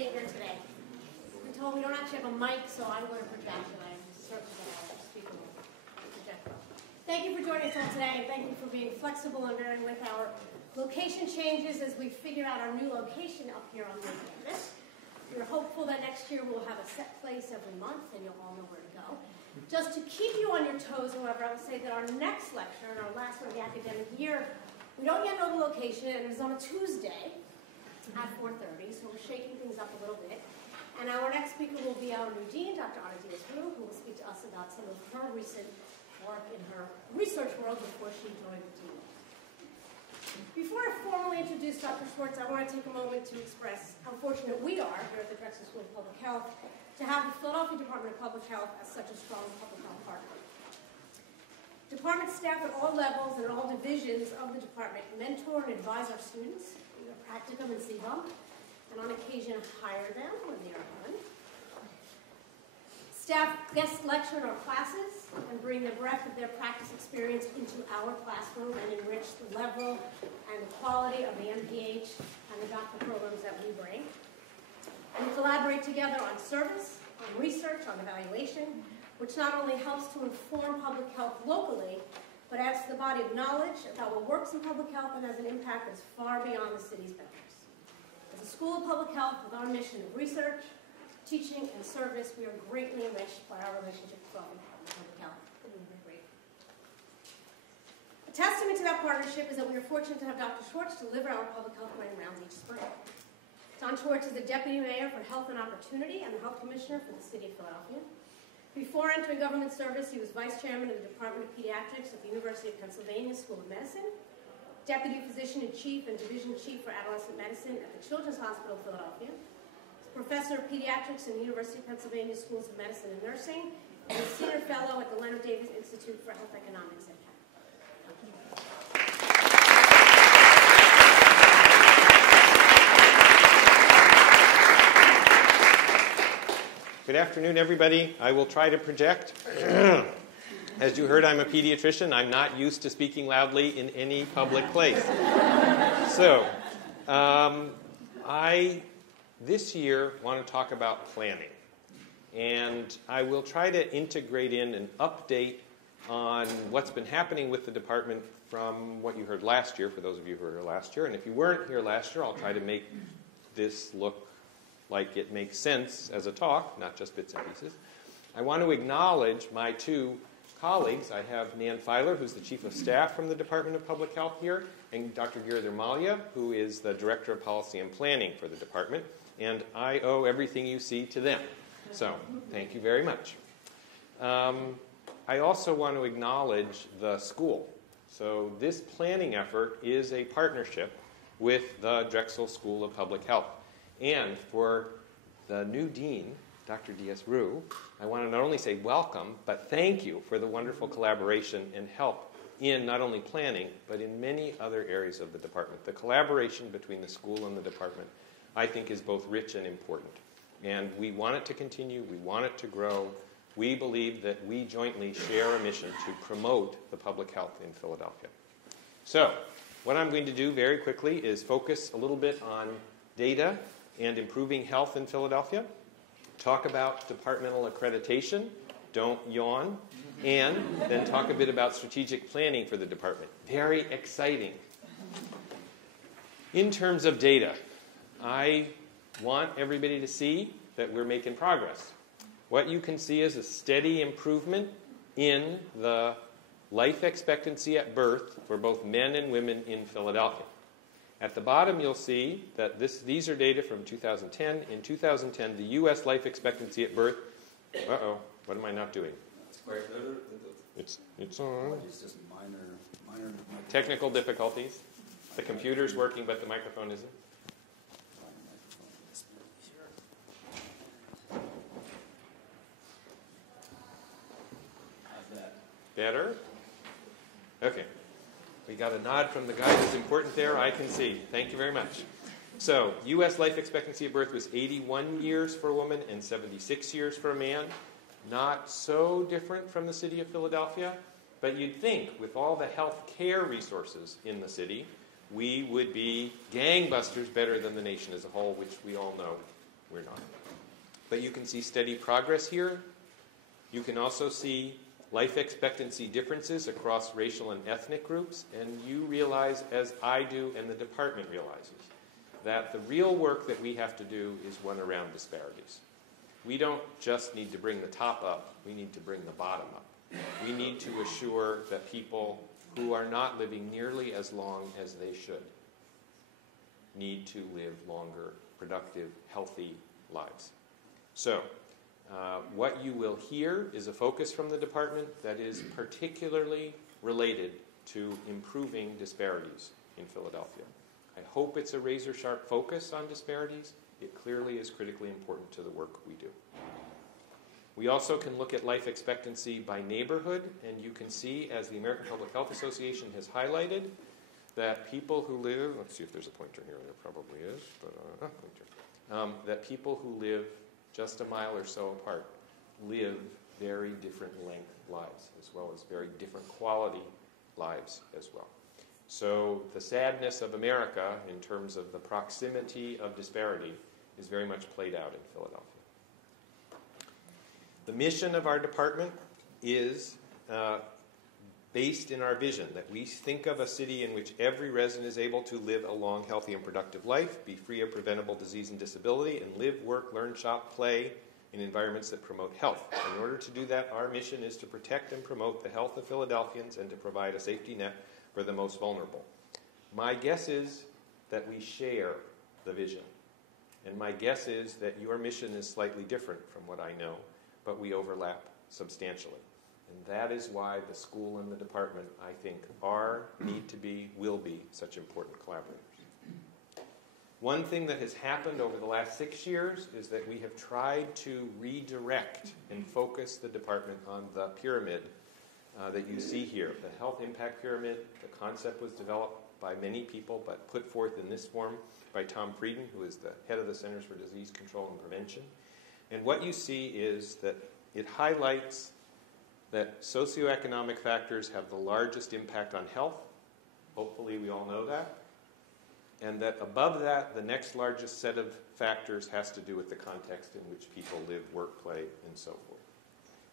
being here today. We've been told we don't actually have a mic, so I'm going to project, and I'm certain that our speaker will project well. Thank you for joining us all today, and thank you for being flexible and bearing with our location changes as we figure out our new location up here on the campus. We're hopeful that next year we'll have a set place every month, and you'll all know where to go. Just to keep you on your toes, however, I will say that our next lecture, and our last one of the academic year, we don't yet know the location, and it is on a Tuesday at 4:30, so we're shaking things up a little bit. And our next speaker will be our new dean, Dr. Untitled, who will speak to us about some of her recent work in her research world before she joined the team. Before I formally introduce Dr. Schwarz, I want to take a moment to express how fortunate we are here at the Drexel School of Public Health to have the Philadelphia Department of Public Health as such a strong public health partner. Department staff at all levels and all divisions of the department mentor and advise our students, either practicum and CBUM, and on occasion hire them when they are done. Staff guest lecture in our classes and bring the breadth of their practice experience into our classroom and enrich the level and the quality of the MPH and the doctoral programs that we bring. And we collaborate together on service, on research, on evaluation, which not only helps to inform public health locally, but adds to the body of knowledge about what works in public health and has an impact that's far beyond the city's boundaries. As a school of public health with our mission of research, teaching, and service, we are greatly enriched by our relationship with public health. Great. A testament to that partnership is that we are fortunate to have Dr. Schwarz deliver our public health grand rounds each spring. Don Schwarz is the Deputy Mayor for Health and Opportunity and the Health Commissioner for the City of Philadelphia. Before entering government service, he was Vice Chairman of the Department of Pediatrics at the University of Pennsylvania School of Medicine, Deputy Physician-in-Chief and Division Chief for Adolescent Medicine at the Children's Hospital of Philadelphia, Professor of Pediatrics in the University of Pennsylvania Schools of Medicine and Nursing, and a Senior Fellow at the Leonard Davis Institute for Health Economics at Penn. Good afternoon, everybody. I will try to project. As you heard, I'm a pediatrician. I'm not used to speaking loudly in any public place. So, I, this year, want to talk about planning. And I will try to integrate in an update on what's been happening with the department from what you heard last year, for those of you who were here last year. And if you weren't here last year, I'll try to make this look like it makes sense as a talk, not just bits and pieces. I want to acknowledge my two colleagues. I have Nan Filer, who's the Chief of Staff from the Department of Public Health here, and Dr. Girdhar Malya, who is the Director of Policy and Planning for the department. And I owe everything you see to them. So thank you very much. I also want to acknowledge the school. So this planning effort is a partnership with the Drexel School of Public Health. And for the new dean, Dr. Diaz-Rue, I want to not only say welcome, but thank you for the wonderful collaboration and help in not only planning, but in many other areas of the department. The collaboration between the school and the department, I think, is both rich and important. And we want it to continue. We want it to grow. We believe that we jointly share a mission to promote the public health in Philadelphia. So what I'm going to do very quickly is focus a little bit on data and improving health in Philadelphia, talk about departmental accreditation, don't yawn, and then talk a bit about strategic planning for the department. Very exciting. In terms of data, I want everybody to see that we're making progress. What you can see is a steady improvement in the life expectancy at birth for both men and women in Philadelphia. At the bottom, you'll see that these are data from 2010. In 2010, the U.S. life expectancy at birth... Uh-oh, what am I not doing? It's on. It's just minor Technical difficulties. The computer's working, but the microphone isn't. How's that? Better? Okay. We got a nod from the guy who's important there. I can see. Thank you very much. So, U.S. life expectancy at birth was 81 years for a woman and 76 years for a man. Not so different from the city of Philadelphia, but you'd think with all the health care resources in the city, we would be gangbusters better than the nation as a whole, which we all know we're not. But you can see steady progress here. You can also see life expectancy differences across racial and ethnic groups, and you realize, as I do and the department realizes, that the real work that we have to do is one around disparities. We don't just need to bring the top up, we need to bring the bottom up. We need to assure that people who are not living nearly as long as they should need to live longer, productive, healthy lives. So, what you will hear is a focus from the department that is particularly related to improving disparities in Philadelphia. I hope it's a razor-sharp focus on disparities. It clearly is critically important to the work we do. We also can look at life expectancy by neighborhood, and you can see, as the American Public Health Association has highlighted, that people who live, let's see if there's a pointer here, there probably is, but pointer. That people who live just a mile or so apart live very different length lives, as well as very different quality lives as well. So the sadness of America in terms of the proximity of disparity is very much played out in Philadelphia. The mission of our department is based in our vision that we think of a city in which every resident is able to live a long, healthy, and productive life, be free of preventable disease and disability, and live, work, learn, shop, play in environments that promote health. In order to do that, our mission is to protect and promote the health of Philadelphians and to provide a safety net for the most vulnerable. My guess is that we share the vision. And my guess is that your mission is slightly different from what I know, but we overlap substantially. And that is why the school and the department, I think, are, need to be, will be such important collaborators. One thing that has happened over the last 6 years is that we have tried to redirect and focus the department on the pyramid that you see here. The health impact pyramid, the concept was developed by many people, but put forth in this form by Tom Frieden, who is the head of the Centers for Disease Control and Prevention. And what you see is that it highlights that socioeconomic factors have the largest impact on health. Hopefully we all know that. And that above that, the next largest set of factors has to do with the context in which people live, work, play, and so forth.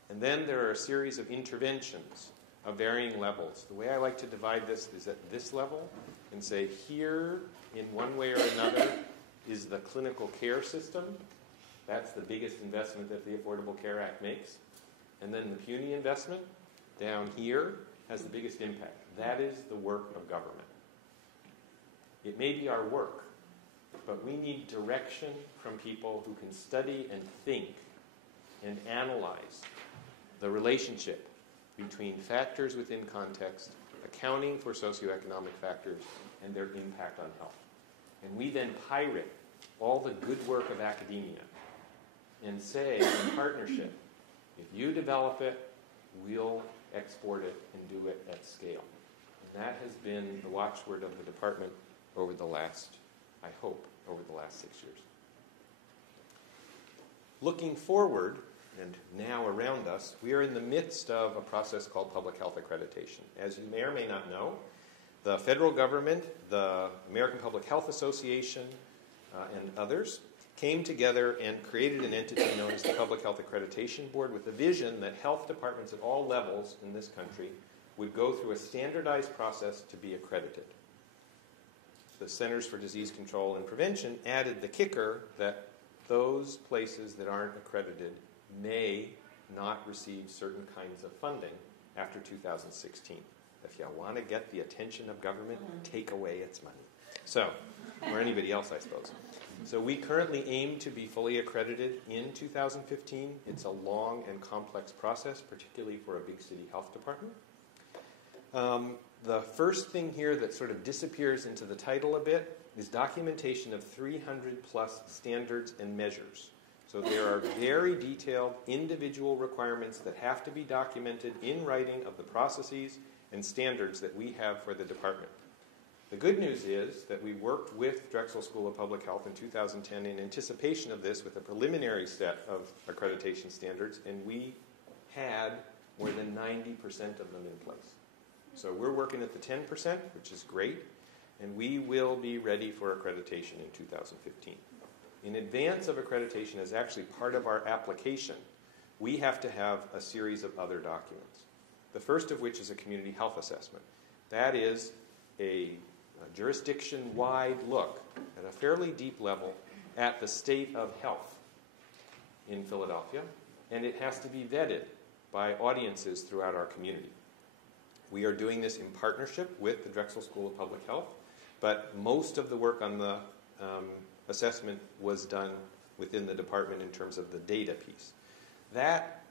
And then there are a series of interventions of varying levels. The way I like to divide this is at this level and say here, in one way or another, is the clinical care system. That's the biggest investment that the Affordable Care Act makes. And then the puny investment down here has the biggest impact. That is the work of government. It may be our work, but we need direction from people who can study and think and analyze the relationship between factors within context, accounting for socioeconomic factors, and their impact on health. And we then pirate all the good work of academia and say, in partnership, if you develop it, we'll export it and do it at scale. And that has been the watchword of the department over the last, I hope, over the last 6 years. Looking forward, and now around us, we are in the midst of a process called public health accreditation. As you may or may not know, the federal government, the American Public Health Association, and others came together and created an entity known as the Public Health Accreditation Board with the vision that health departments at all levels in this country would go through a standardized process to be accredited. The Centers for Disease Control and Prevention added the kicker that those places that aren't accredited may not receive certain kinds of funding after 2016. If you want to get the attention of government, take away its money. So, or anybody else, I suppose. So we currently aim to be fully accredited in 2015. It's a long and complex process, particularly for a big city health department. The first thing here that sort of disappears into the title a bit is documentation of 300 plus standards and measures. So there are very detailed individual requirements that have to be documented in writing of the processes and standards that we have for the department. The good news is that we worked with Drexel School of Public Health in 2010 in anticipation of this with a preliminary set of accreditation standards, and we had more than 90% of them in place. So we're working at the 10%, which is great, and we will be ready for accreditation in 2015. in advance of accreditation, as actually part of our application, we have to have a series of other documents. The first of which is a community health assessment. That is a jurisdiction-wide look at a fairly deep level at the state of health in Philadelphia, and it has to be vetted by audiences throughout our community. We are doing this in partnership with the Drexel School of Public Health, but most of the work on the assessment was done within the department in terms of the data piece. That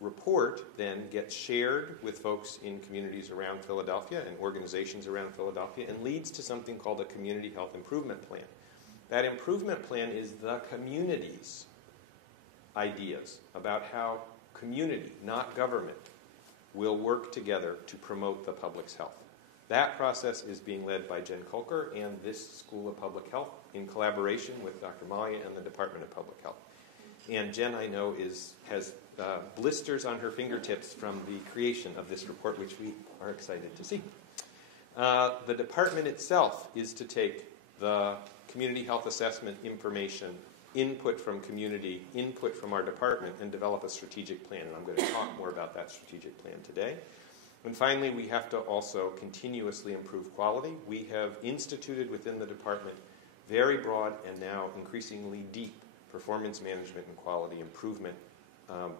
report then gets shared with folks in communities around Philadelphia and organizations around Philadelphia and leads to something called a Community Health Improvement Plan. That improvement plan is the community's ideas about how community, not government, will work together to promote the public's health. That process is being led by Jen Kolker and this School of Public Health in collaboration with Dr. Malia and the Department of Public Health. And Jen, I know, has blisters on her fingertips from the creation of this report, which we are excited to see. The department itself is to take the community health assessment information, input from community, input from our department, and develop a strategic plan. And I'm going to talk more about that strategic plan today. And finally, we have to also continuously improve quality. We have instituted within the department very broad and now increasingly deep performance management and quality improvement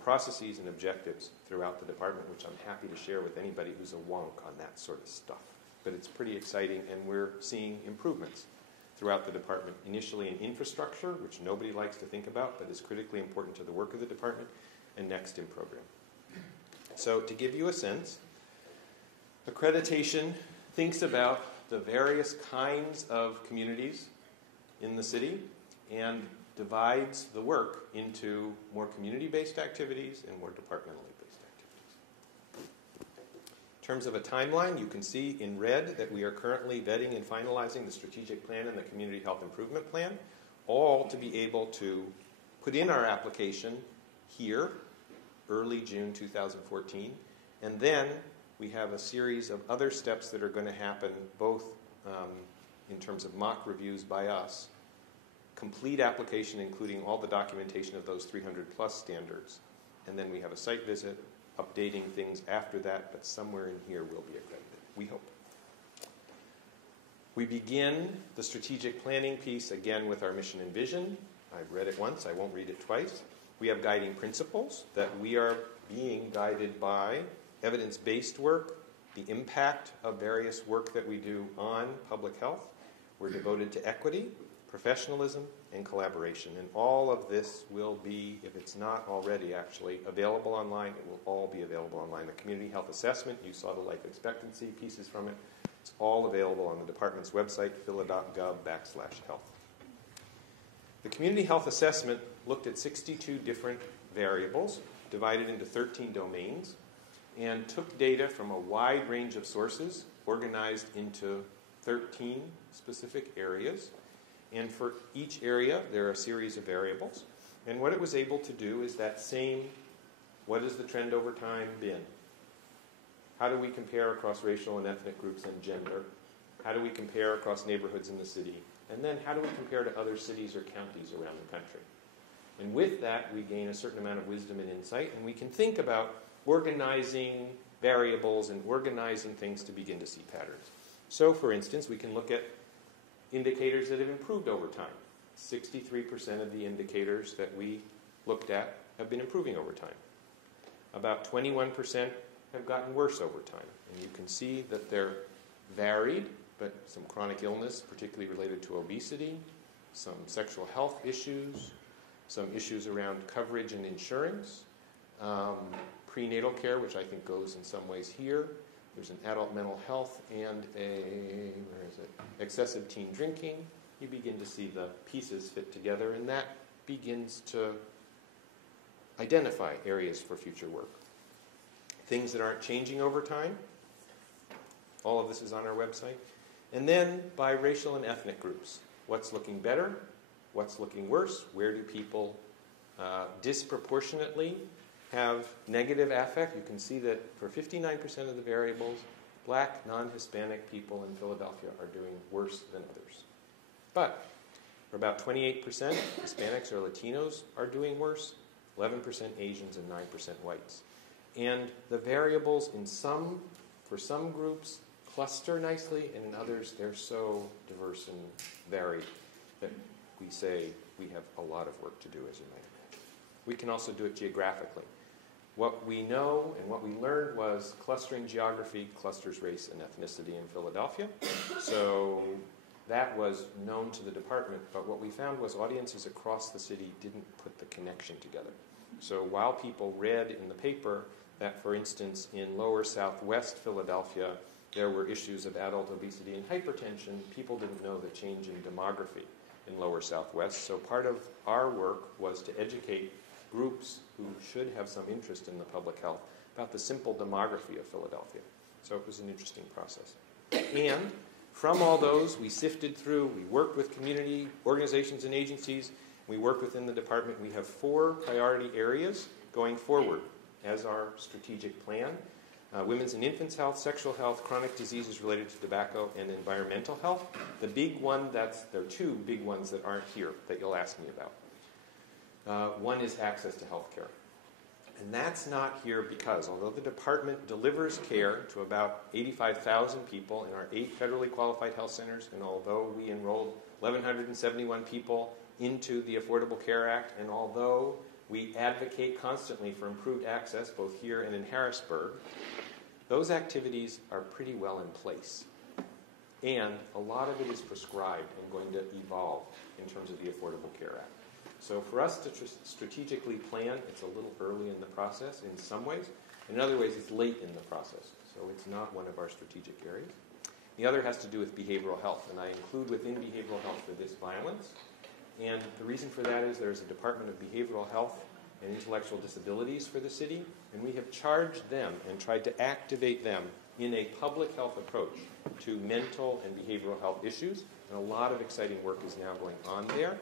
processes and objectives throughout the department, which I'm happy to share with anybody who's a wonk on that sort of stuff. But it's pretty exciting, and we're seeing improvements throughout the department, initially in infrastructure, which nobody likes to think about, but is critically important to the work of the department, and next in program. So to give you a sense, accreditation thinks about the various kinds of communities in the city and divides the work into more community-based activities and more departmentally-based activities. In terms of a timeline, you can see in red that we are currently vetting and finalizing the strategic plan and the community health improvement plan, all to be able to put in our application here, early June 2014, and then we have a series of other steps that are going to happen, both in terms of mock reviews by us, complete application including all the documentation of those 300-plus standards, and then we have a site visit, updating things after that, but somewhere in here will be accredited, we hope. We begin the strategic planning piece again with our mission and vision. I've read it once, I won't read it twice. We have guiding principles that we are being guided by evidence-based work, the impact of various work that we do on public health. We're devoted to equity, professionalism, and collaboration. And all of this will be, if it's not already actually, available online. It will all be available online. The community health assessment, you saw the life expectancy pieces from it. It's all available on the department's website, phila.gov/health. The community health assessment looked at 62 different variables, divided into 13 domains, and took data from a wide range of sources, organized into 13 specific areas. And for each area, there are a series of variables. And what it was able to do is that same, what has the trend over time been? How do we compare across racial and ethnic groups and gender? How do we compare across neighborhoods in the city? And then how do we compare to other cities or counties around the country? And with that, we gain a certain amount of wisdom and insight, and we can think about organizing variables and organizing things to begin to see patterns. So, for instance, we can look at indicators that have improved over time. 63% of the indicators that we looked at have been improving over time. About 21% have gotten worse over time. And you can see that they're varied, but some chronic illness, particularly related to obesity, some sexual health issues, some issues around coverage and insurance, prenatal care, which I think goes in some ways here. There's an adult mental health and excessive teen drinking. You begin to see the pieces fit together, and that begins to identify areas for future work. Things that aren't changing over time. All of this is on our website. And then by racial and ethnic groups. What's looking better? What's looking worse? Where do people disproportionately have negative affect? You can see that for 59% of the variables, Black, non-Hispanic people in Philadelphia are doing worse than others. But For about 28%, Hispanics or Latinos are doing worse, 11% Asians, and 9% whites. And the variables for some groups cluster nicely, and in others they're so diverse and varied that we say we have a lot of work to do, as you might imagine. We can also do it geographically. What we know and what we learned was clustering geography clusters race and ethnicity in Philadelphia. So that was known to the department, but what we found was audiences across the city didn't put the connection together. So while people read in the paper that, for instance, in lower southwest Philadelphia, there were issues of adult obesity and hypertension, people didn't know the change in demography in lower southwest. So part of our work was to educate groups who should have some interest in the public health about the simple demography of Philadelphia. So it was an interesting process. And from all those, we sifted through, we worked with community organizations and agencies, we worked within the department. We have 4 priority areas going forward as our strategic plan. Women's and infants' health, sexual health, chronic diseases related to tobacco, and environmental health. The big one, there are 2 big ones that aren't here that you'll ask me about. One is access to health care. And that's not here because, although the department delivers care to about 85,000 people in our 8 federally qualified health centers, and although we enrolled 1,171 people into the Affordable Care Act, and although we advocate constantly for improved access both here and in Harrisburg, those activities are pretty well in place. And a lot of it is prescribed and going to evolve in terms of the Affordable Care Act. So for us to strategically plan, it's a little early in the process in some ways. In other ways, it's late in the process. So it's not one of our strategic areas. The other has to do with behavioral health, and I include within behavioral health for this violence. And the reason for that is there's a Department of Behavioral Health and Intellectual Disabilities for the city, and we have charged them and tried to activate them in a public health approach to mental and behavioral health issues. And a lot of exciting work is now going on there.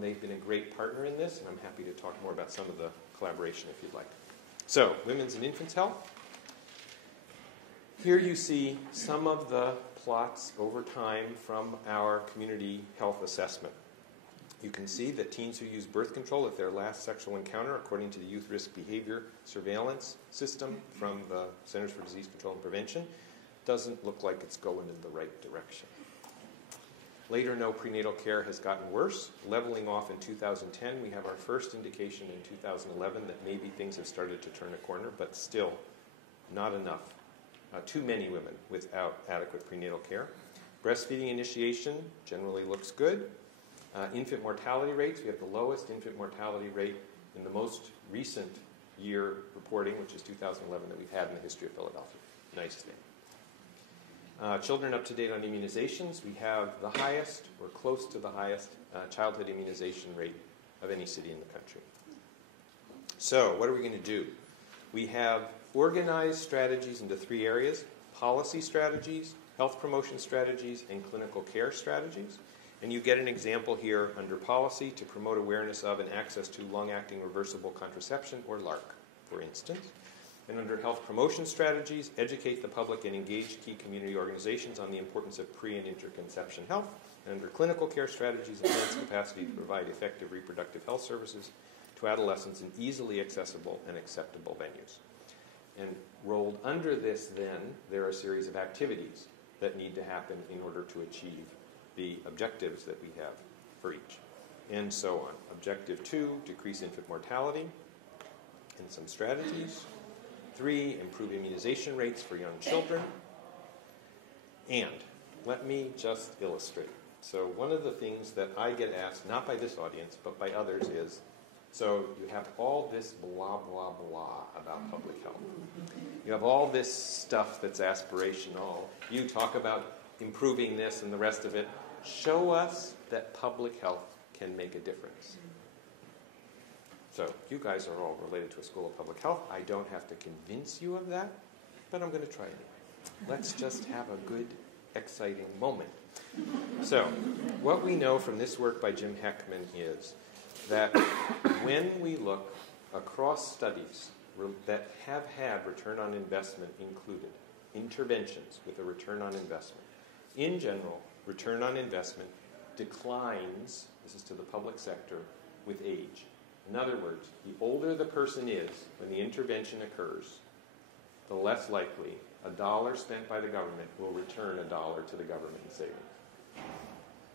They've been a great partner in this, and I'm happy to talk more about some of the collaboration if you'd like. So, women's and infants' health. Here you see some of the plots over time from our community health assessment. You can see that teens who use birth control at their last sexual encounter, according to the Youth Risk Behavior Surveillance System from the Centers for Disease Control and Prevention, doesn't look like it's going in the right direction. Later, no prenatal care has gotten worse. Leveling off in 2010, we have our first indication in 2011 that maybe things have started to turn a corner, but still not enough. Too many women without adequate prenatal care. Breastfeeding initiation generally looks good. Infant mortality rates, we have the lowest infant mortality rate in the most recent year reporting, which is 2011, that we've had in the history of Philadelphia. Nice thing. Children up to date on immunizations, we have the highest, or close to the highest, childhood immunization rate of any city in the country. So, what are we going to do? We have organized strategies into 3 areas: policy strategies, health promotion strategies, and clinical care strategies. And you get an example here under policy to promote awareness of and access to long-acting reversible contraception, or LARC, for instance. And under health promotion strategies, educate the public and engage key community organizations on the importance of pre- and interconception health. And under clinical care strategies, enhance capacity to provide effective reproductive health services to adolescents in easily accessible and acceptable venues. And rolled under this, then, there are a series of activities that need to happen in order to achieve the objectives that we have for each, and so on. Objective 2, decrease infant mortality, and some strategies. 3, improve immunization rates for young children. And let me just illustrate. So one of the things that I get asked, not by this audience, but by others, is, so you have all this blah, blah, blah about public health. You have all this stuff that's aspirational. You talk about improving this and the rest of it. Show us that public health can make a difference. So you guys are all related to a school of public health. I don't have to convince you of that, but I'm going to try anyway. Let's just have a good, exciting moment. So what we know from this work by Jim Heckman is that when we look across studies that have had return on investment included, interventions with a return on investment, in general, return on investment declines, this is to the public sector, with age. In other words, the older the person is when the intervention occurs, the less likely a dollar spent by the government will return a dollar to the government in savings.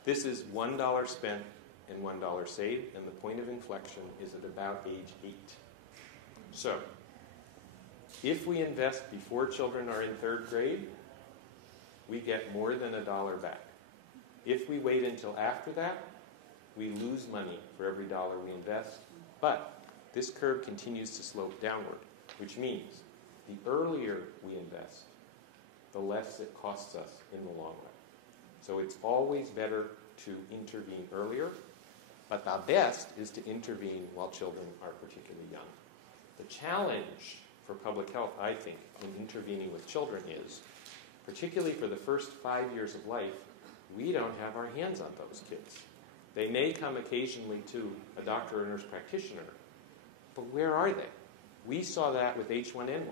This is $1 spent and $1 saved, and the point of inflection is at about age 8. So, if we invest before children are in 3rd grade, we get more than $1 back. If we wait until after that, we lose money for every dollar we invest, but this curve continues to slope downward, which means the earlier we invest, the less it costs us in the long run. So it's always better to intervene earlier, but the best is to intervene while children are particularly young. The challenge for public health, I think, in intervening with children is, particularly for the first 5 years of life, we don't have our hands on those kids. They may come occasionally to a doctor or nurse practitioner, but where are they? We saw that with H1N1.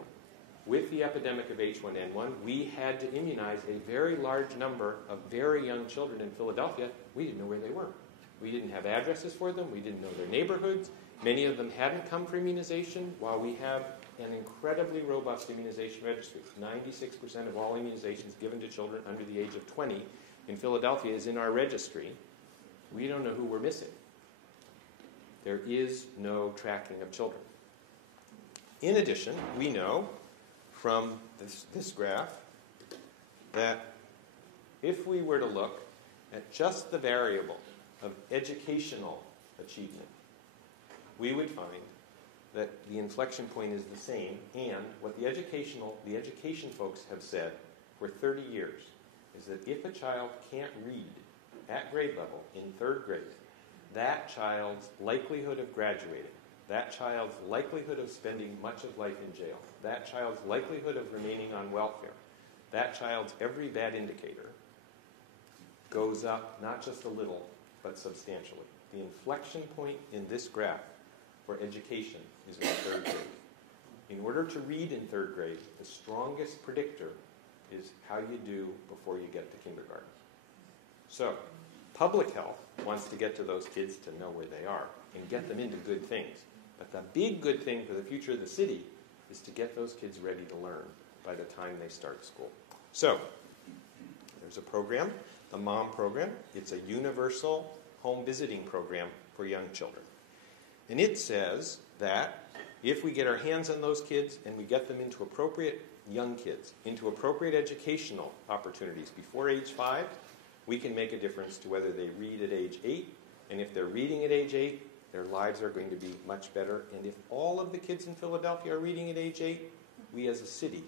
With the epidemic of H1N1, we had to immunize a very large number of very young children in Philadelphia. We didn't know where they were. We didn't have addresses for them. We didn't know their neighborhoods. Many of them hadn't come for immunization, while we have an incredibly robust immunization registry. 96% of all immunizations given to children under the age of 20 in Philadelphia is in our registry. We don't know who we're missing. There is no tracking of children. In addition, we know from this graph that if we were to look at just the variable of educational achievement, we would find that the inflection point is the same, and what the education folks have said for 30 years is that if a child can't read at grade level in 3rd grade, that child's likelihood of graduating, that child's likelihood of spending much of life in jail, that child's likelihood of remaining on welfare, that child's every bad indicator goes up not just a little, but substantially. The inflection point in this graph for education is in 3rd grade. In order to read in 3rd grade, the strongest predictor is how you do before you get to kindergarten. So, public health wants to get to those kids to know where they are and get them into good things. But the big good thing for the future of the city is to get those kids ready to learn by the time they start school. So, there's a program, the MOM program. It's a universal home visiting program for young children. And it says that if we get our hands on those kids and we get them into appropriate young kids, into appropriate educational opportunities before age 5, we can make a difference to whether they read at age 8. And if they're reading at age 8, their lives are going to be much better. And if all of the kids in Philadelphia are reading at age 8, we as a city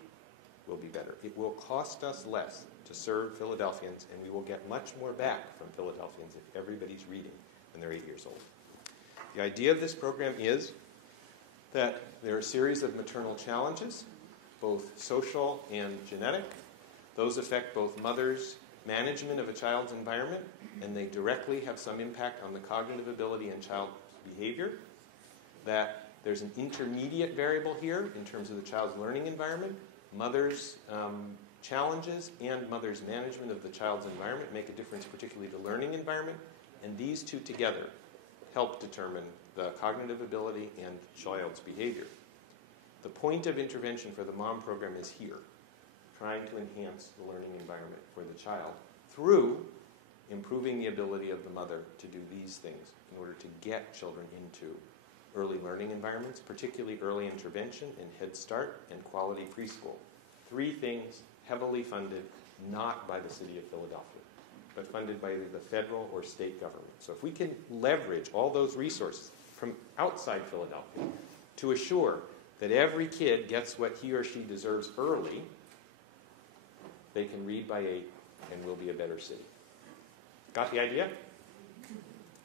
will be better. It will cost us less to serve Philadelphians, and we will get much more back from Philadelphians if everybody's reading when they're 8 years old. The idea of this program is that there are a series of maternal challenges, both social and genetic. Those affect both mothers' management of a child's environment, and they directly have some impact on the cognitive ability and child behavior. That there's an intermediate variable here in terms of the child's learning environment. Mother's challenges and mother's management of the child's environment make a difference, particularly the learning environment, and these two together help determine the cognitive ability and child's behavior. The point of intervention for the MOM program is here, trying to enhance the learning environment for the child through improving the ability of the mother to do these things in order to get children into early learning environments, particularly early intervention and Head Start and quality preschool. 3 things heavily funded not by the city of Philadelphia, but funded by either the federal or state government. So if we can leverage all those resources from outside Philadelphia to assure that every kid gets what he or she deserves early, they can read by 8 and we'll be a better city. Got the idea?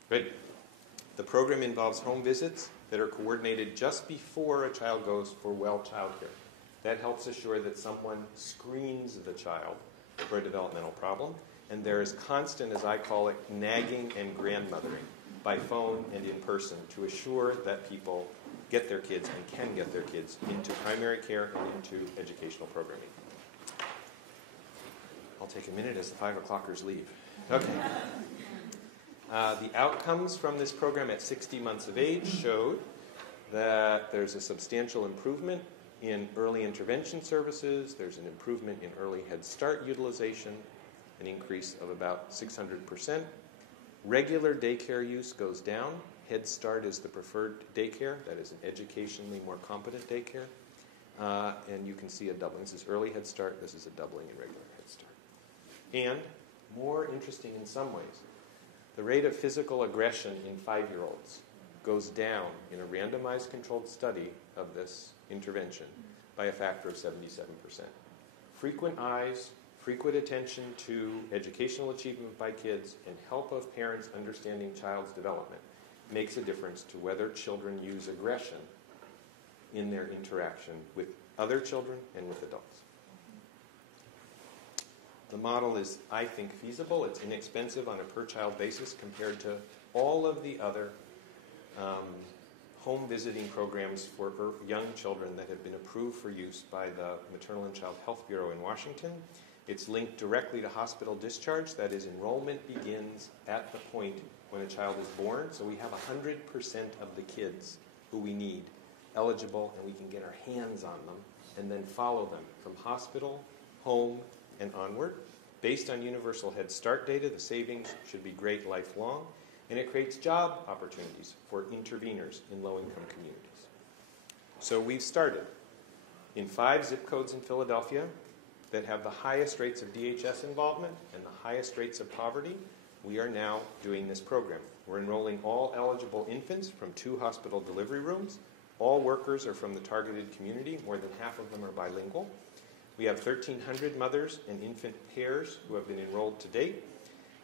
Good. The program involves home visits that are coordinated just before a child goes for well childcare. That helps assure that someone screens the child for a developmental problem. And there is constant, as I call it, nagging and grandmothering by phone and in person to assure that people get their kids and can get their kids into primary care and into educational programming. I'll take a minute as the 5 o'clockers leave. Okay. The outcomes from this program at 60 months of age showed that there's a substantial improvement in early intervention services. There's an improvement in early Head Start utilization, an increase of about 600%. Regular daycare use goes down. Head Start is the preferred daycare. That is an educationally more competent daycare. And you can see a doubling. This is early Head Start. This is a doubling in regular Head Start. And more interesting in some ways, the rate of physical aggression in 5-year-olds goes down in a randomized controlled study of this intervention by a factor of 77%. Frequent eyes, frequent attention to educational achievement by kids, and help of parents understanding child's development makes a difference to whether children use aggression in their interaction with other children and with adults. The model is, I think, feasible. It's inexpensive on a per-child basis compared to all of the other home visiting programs for young children that have been approved for use by the Maternal and Child Health Bureau in Washington. It's linked directly to hospital discharge. That is, enrollment begins at the point when a child is born. So we have 100% of the kids who we need eligible, and we can get our hands on them and then follow them from hospital, home, and onward. Based on universal Head Start data, the savings should be great lifelong, and it creates job opportunities for interveners in low-income communities. So we've started in 5 zip codes in Philadelphia that have the highest rates of DHS involvement and the highest rates of poverty. We are now doing this program. We're enrolling all eligible infants from 2 hospital delivery rooms. All workers are from the targeted community. More than half of them are bilingual. We have 1,300 mothers and infant pairs who have been enrolled to date.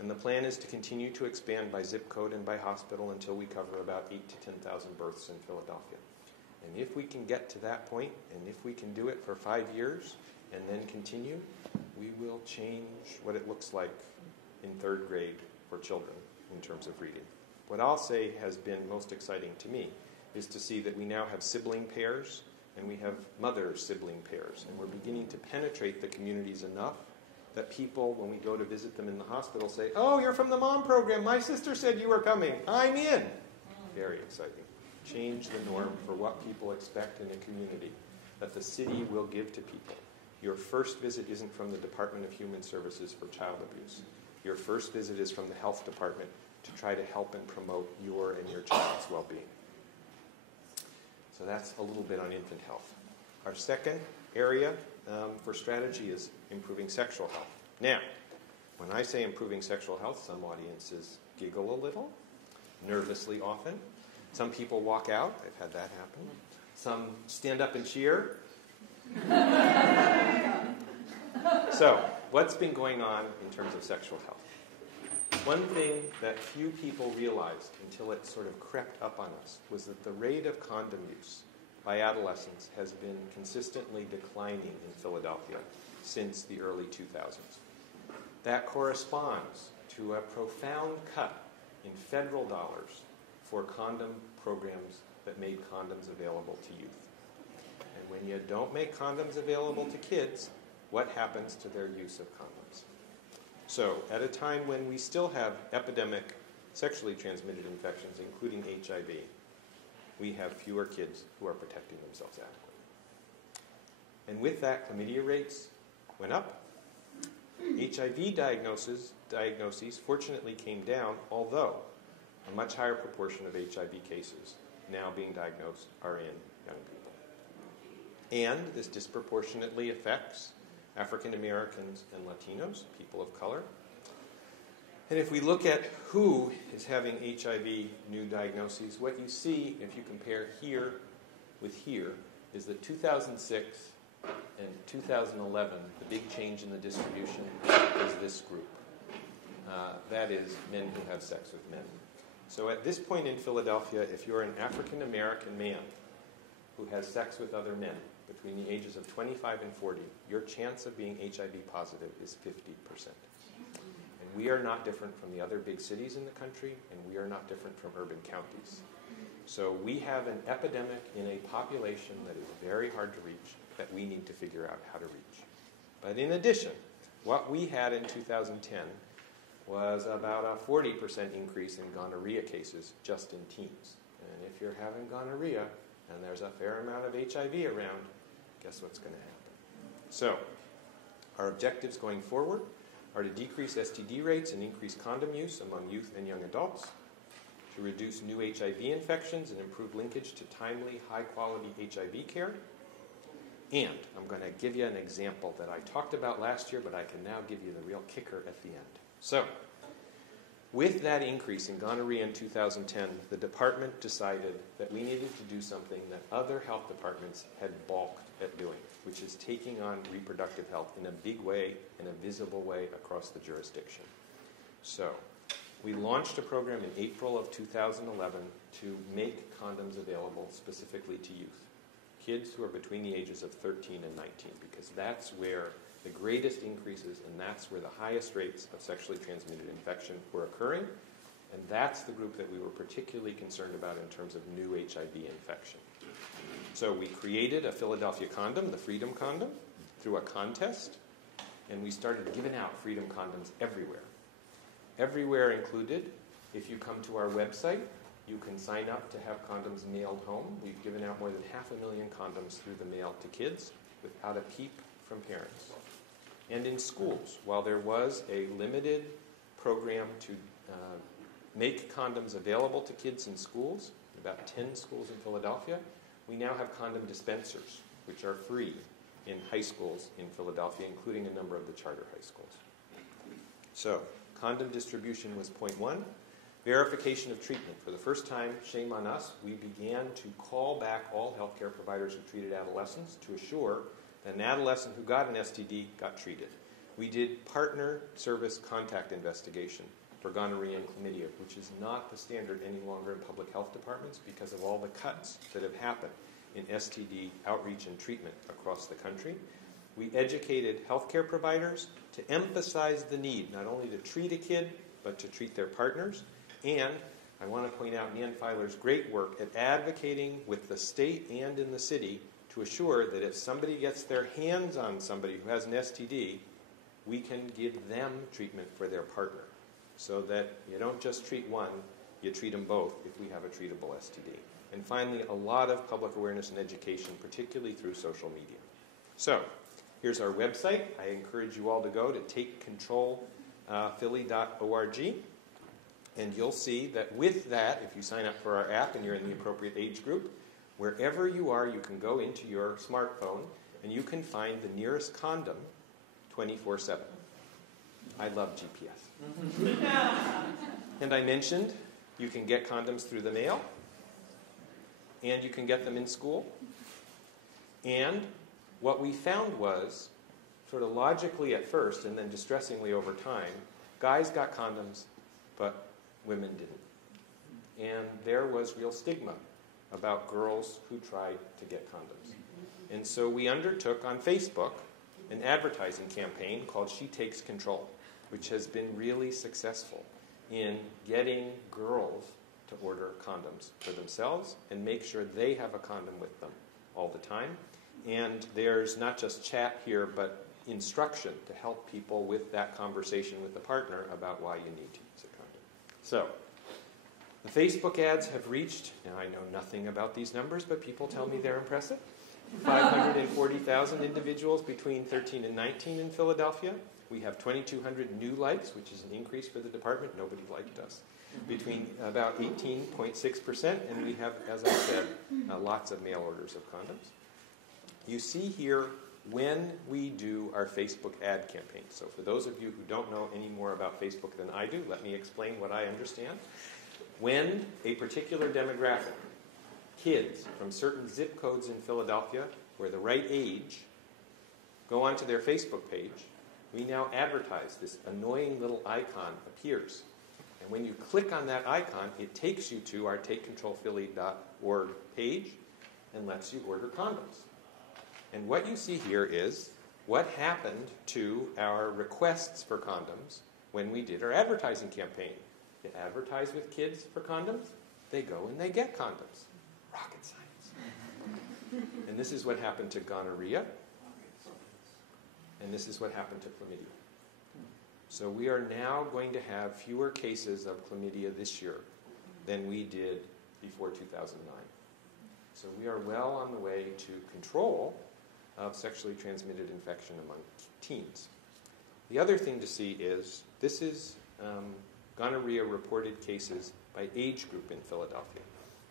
And the plan is to continue to expand by zip code and by hospital until we cover about 8,000 to 10,000 births in Philadelphia. And if we can get to that point, and if we can do it for 5 years and then continue, we will change what it looks like in 3rd grade for children in terms of reading. What I'll say has been most exciting to me is to see that we now have sibling pairs and we have mother-sibling pairs. And we're beginning to penetrate the communities enough that people, when we go to visit them in the hospital, say, "Oh, you're from the mom program. My sister said you were coming. I'm in." Very exciting. Change the norm for what people expect in a community that the city will give to people. Your first visit isn't from the Department of Human Services for child abuse. Your first visit is from the health department to try to help and promote your and your child's well-being. So that's a little bit on infant health. Our second area for strategy is improving sexual health. Now, when I say improving sexual health, some audiences giggle a little, nervously often. Some people walk out. I've had that happen. Some stand up and cheer. So, what's been going on in terms of sexual health? One thing that few people realized until it sort of crept up on us was that the rate of condom use by adolescents has been consistently declining in Philadelphia since the early 2000s. That corresponds to a profound cut in federal dollars for condom programs that made condoms available to youth. And when you don't make condoms available to kids, what happens to their use of condoms? So, at a time when we still have epidemic sexually transmitted infections, including HIV, we have fewer kids who are protecting themselves adequately. And with that, chlamydia rates went up. HIV diagnoses fortunately came down, although a much higher proportion of HIV cases now being diagnosed are in young people. And this disproportionately affects African Americans and Latinos, people of color. And if we look at who is having HIV new diagnoses, what you see, if you compare here with here, is that 2006 and 2011, the big change in the distribution is this group. That is men who have sex with men. So at this point in Philadelphia, if you're an African American man who has sex with other men between the ages of 25 and 40, your chance of being HIV positive is 50%. And we are not different from the other big cities in the country, and we are not different from urban counties. So we have an epidemic in a population that is very hard to reach that we need to figure out how to reach. But in addition, what we had in 2010 was about a 40% increase in gonorrhea cases just in teens. And if you're having gonorrhea and there's a fair amount of HIV around, guess what's going to happen? So, our objectives going forward are to decrease STD rates and increase condom use among youth and young adults, to reduce new HIV infections and improve linkage to timely, high-quality HIV care. And I'm going to give you an example that I talked about last year, but I can now give you the real kicker at the end. So, with that increase in gonorrhea in 2010, the department decided that we needed to do something that other health departments had balked at doing, which is taking on reproductive health in a big way, in a visible way across the jurisdiction. So, we launched a program in April of 2011 to make condoms available specifically to youth, kids who are between the ages of 13 and 19, because that's where the greatest increases and that's where the highest rates of sexually transmitted infection were occurring, and that's the group that we were particularly concerned about in terms of new HIV infection. So we created a Philadelphia condom, the Freedom Condom, through a contest, and we started giving out Freedom condoms everywhere. Everywhere included, if you come to our website, you can sign up to have condoms mailed home. We've given out more than 500,000 condoms through the mail to kids without a peep from parents. And in schools, while there was a limited program to make condoms available to kids in schools, about 10 schools in Philadelphia, we now have condom dispensers, which are free in high schools in Philadelphia, including a number of the charter high schools. So, condom distribution was point one. Verification of treatment. For the first time, shame on us, we began to call back all healthcare providers who treated adolescents to assure that an adolescent who got an STD got treated. We did partner service contact investigation for gonorrhea and chlamydia, which is not the standard any longer in public health departments because of all the cuts that have happened in STD outreach and treatment across the country. We educated healthcare providers to emphasize the need not only to treat a kid, but to treat their partners. And I want to point out Nan Filer's great work at advocating with the state and in the city to assure that if somebody gets their hands on somebody who has an STD, we can give them treatment for their partner, so that you don't just treat one, you treat them both if we have a treatable STD. And finally, a lot of public awareness and education, particularly through social media. So, here's our website. I encourage you all to go to takecontrolphilly.org. And you'll see that with that, if you sign up for our app and you're in the appropriate age group, wherever you are, you can go into your smartphone and you can find the nearest condom 24/7. I love GPS. And I mentioned you can get condoms through the mail, and you can get them in school. And what we found was, sort of logically at first and then distressingly over time, guys got condoms, but women didn't. And there was real stigma about girls who tried to get condoms. And so we undertook on Facebook an advertising campaign called She Takes Control, which has been really successful in getting girls to order condoms for themselves and make sure they have a condom with them all the time. And there's not just chat here, but instruction to help people with that conversation with the partner about why you need to use a condom. So, the Facebook ads have reached, now I know nothing about these numbers, but people tell me they're impressive, 540,000 individuals between 13 and 19 in Philadelphia. We have 2,200 new likes, which is an increase for the department. Nobody liked us. Between about 18.6%, and we have, as I said, lots of mail orders of condoms. You see here when we do our Facebook ad campaign. So for those of you who don't know any more about Facebook than I do, let me explain what I understand. When a particular demographic, kids from certain zip codes in Philadelphia who are the right age, go onto their Facebook page, we now advertise. This annoying little icon appears. And when you click on that icon, it takes you to our takecontrolphilly.org page and lets you order condoms. And what you see here is what happened to our requests for condoms when we did our advertising campaign. You advertise with kids for condoms, they go and they get condoms. Rocket science. And this is what happened to gonorrhea. And this is what happened to chlamydia. So we are now going to have fewer cases of chlamydia this year than we did before 2009. So we are well on the way to control of sexually transmitted infection among teens. The other thing to see is this is gonorrhea-reported cases by age group in Philadelphia.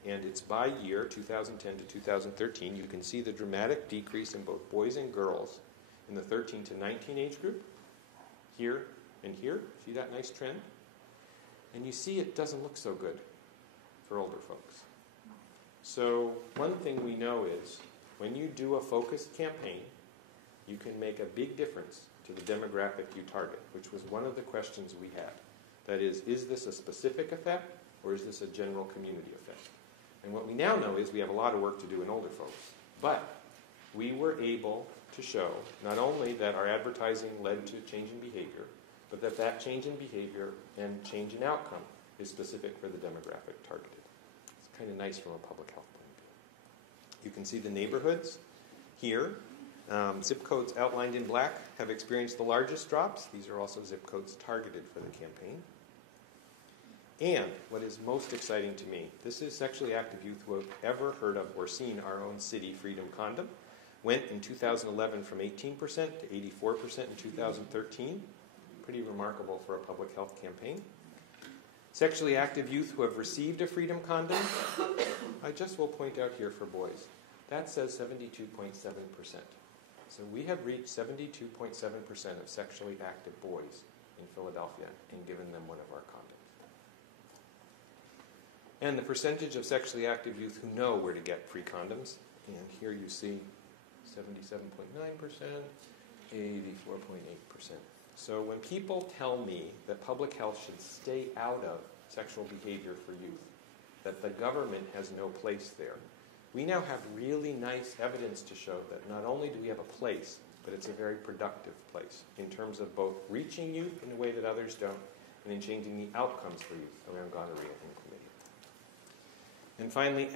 And it's by year, 2010 to 2013. You can see the dramatic decrease in both boys and girls in the 13 to 19 age group, here and here. See that nice trend? And you see it doesn't look so good for older folks. So one thing we know is when you do a focused campaign, you can make a big difference to the demographic you target, which was one of the questions we had. That is this a specific effect or is this a general community effect? And what we now know is we have a lot of work to do in older folks. But we were able to show not only that our advertising led to change in behavior, but that change in behavior and change in outcome is specific for the demographic targeted. It's kind of nice from a public health point of view. You can see the neighborhoods here. Zip codes outlined in black have experienced the largest drops. These are also zip codes targeted for the campaign. And what is most exciting to me, this is sexually active youth who have ever heard of or seen our own city Freedom Condom. Went in 2011 from 18% to 84% in 2013. Pretty remarkable for a public health campaign. Sexually active youth who have received a Freedom Condom, I just will point out here for boys, that says 72.7%. So we have reached 72.7% of sexually active boys in Philadelphia and given them one of our condoms. And the percentage of sexually active youth who know where to get free condoms, and here you see 77.9%, 84.8%. So when people tell me that public health should stay out of sexual behavior for youth, that the government has no place there, we now have really nice evidence to show that not only do we have a place, but it's a very productive place in terms of both reaching youth in a way that others don't and in changing the outcomes for youth around gonorrhea and chlamydia. And finally,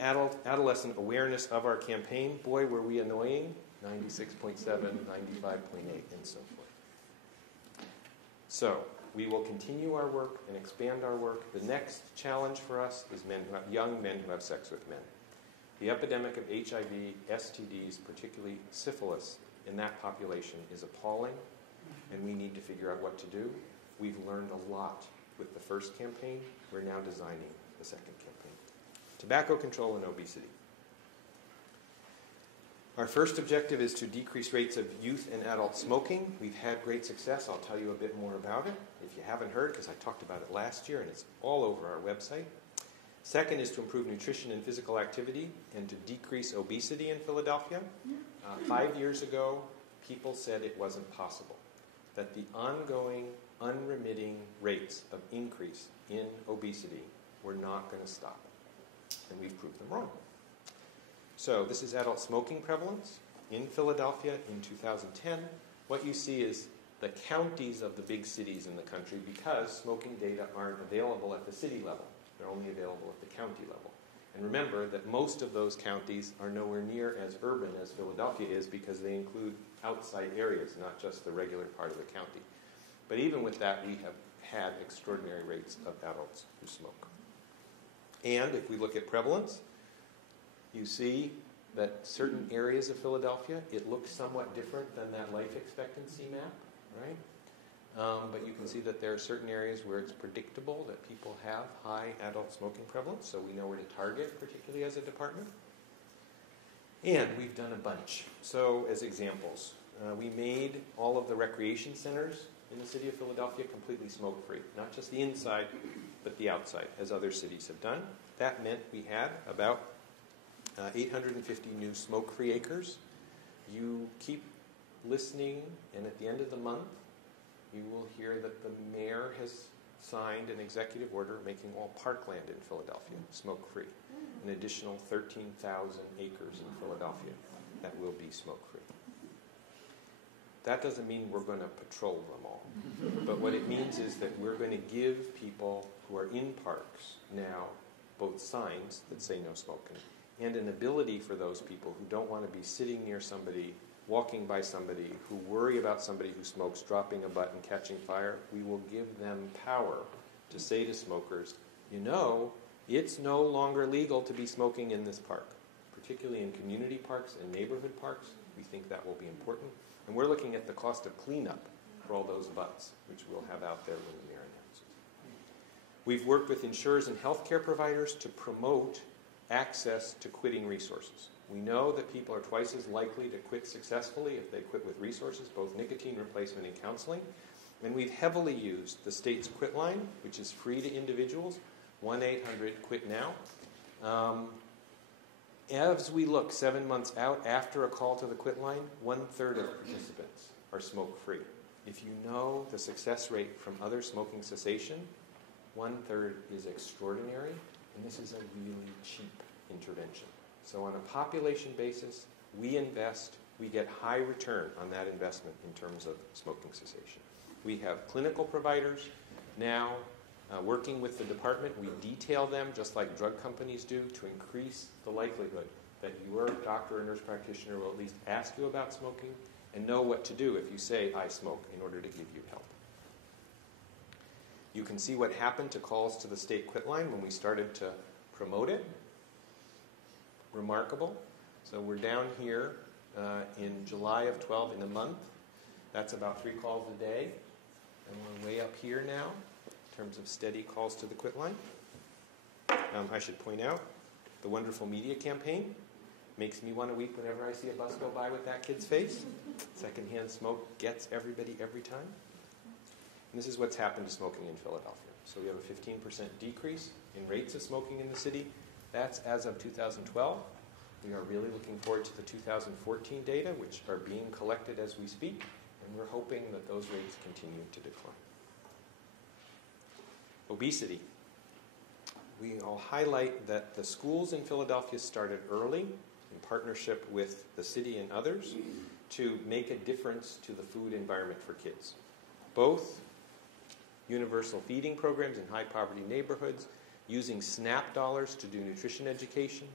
adolescent awareness of our campaign. Boy, were we annoying. 96.7, 95.8, and so forth. So we will continue our work and expand our work. The next challenge for us is young men who have sex with men. The epidemic of HIV, STDs, particularly syphilis, in that population is appalling, and we need to figure out what to do. We've learned a lot with the first campaign. We're now designing the second campaign. Tobacco control and obesity. Our first objective is to decrease rates of youth and adult smoking. We've had great success. I'll tell you a bit more about it if you haven't heard, because I talked about it last year and it's all over our website. Second is to improve nutrition and physical activity and to decrease obesity in Philadelphia. 5 years ago, people said it wasn't possible, that the ongoing, unremitting rates of increase in obesity were not going to stop. And we've proved them wrong. So this is adult smoking prevalence in Philadelphia in 2010. What you see is the counties of the big cities in the country, because smoking data aren't available at the city level. They're only available at the county level. And remember that most of those counties are nowhere near as urban as Philadelphia is, because they include outside areas, not just the regular part of the county. But even with that, we have had extraordinary rates of adults who smoke. And if we look at prevalence, you see that certain areas of Philadelphia, it looks somewhat different than that life expectancy map, right? But you can see that there are certain areas where it's predictable that people have high adult smoking prevalence, so we know where to target, particularly as a department. And we've done a bunch. So as examples, we made all of the recreation centers in the city of Philadelphia completely smoke-free. Not just the inside, but the outside, as other cities have done. That meant we had about 850 new smoke-free acres. You keep listening, and at the end of the month, you will hear that the mayor has signed an executive order making all parkland in Philadelphia smoke-free. An additional 13,000 acres in Philadelphia that will be smoke-free. That doesn't mean we're going to patrol them all. But what it means is that we're going to give people who are in parks now both signs that say no smoking and an ability for those people who don't want to be sitting near somebody walking by somebody who worry about somebody who smokes dropping a butt and catching fire, we will give them power to say to smokers, you know, it's no longer legal to be smoking in this park, particularly in community parks and neighborhood parks. We think that will be important. And we're looking at the cost of cleanup for all those butts, which we'll have out there when the mayor announces. We've worked with insurers and healthcare providers to promote access to quitting resources. We know that people are twice as likely to quit successfully if they quit with resources, both nicotine replacement and counseling. And we've heavily used the state's quit line, which is free to individuals, 1-800-QUIT-NOW. As we look 7 months out after a call to the quit line, 1/3 of participants are smoke-free. If you know the success rate from other smoking cessation, 1/3 is extraordinary, and this is a really cheap intervention. So on a population basis, we invest, we get high return on that investment in terms of smoking cessation. We have clinical providers now working with the department. We detail them, just like drug companies do, to increase the likelihood that your doctor or nurse practitioner will at least ask you about smoking and know what to do if you say, I smoke, in order to give you help. You can see what happened to calls to the state quit line when we started to promote it. Remarkable. So we're down here in July of 12 in a month. That's about 3 calls a day. And we're way up here now in terms of steady calls to the quit line. I should point out the wonderful media campaign makes me want to weep whenever I see a bus go by with that kid's face. Secondhand smoke gets everybody every time. And this is what's happened to smoking in Philadelphia. So we have a 15% decrease in rates of smoking in the city. That's as of 2012. We are really looking forward to the 2014 data, which are being collected as we speak, and we're hoping that those rates continue to decline. Obesity. I'll highlight that the schools in Philadelphia started early in partnership with the city and others to make a difference to the food environment for kids. Both universal feeding programs in high-poverty neighborhoods, using SNAP dollars to do nutrition education,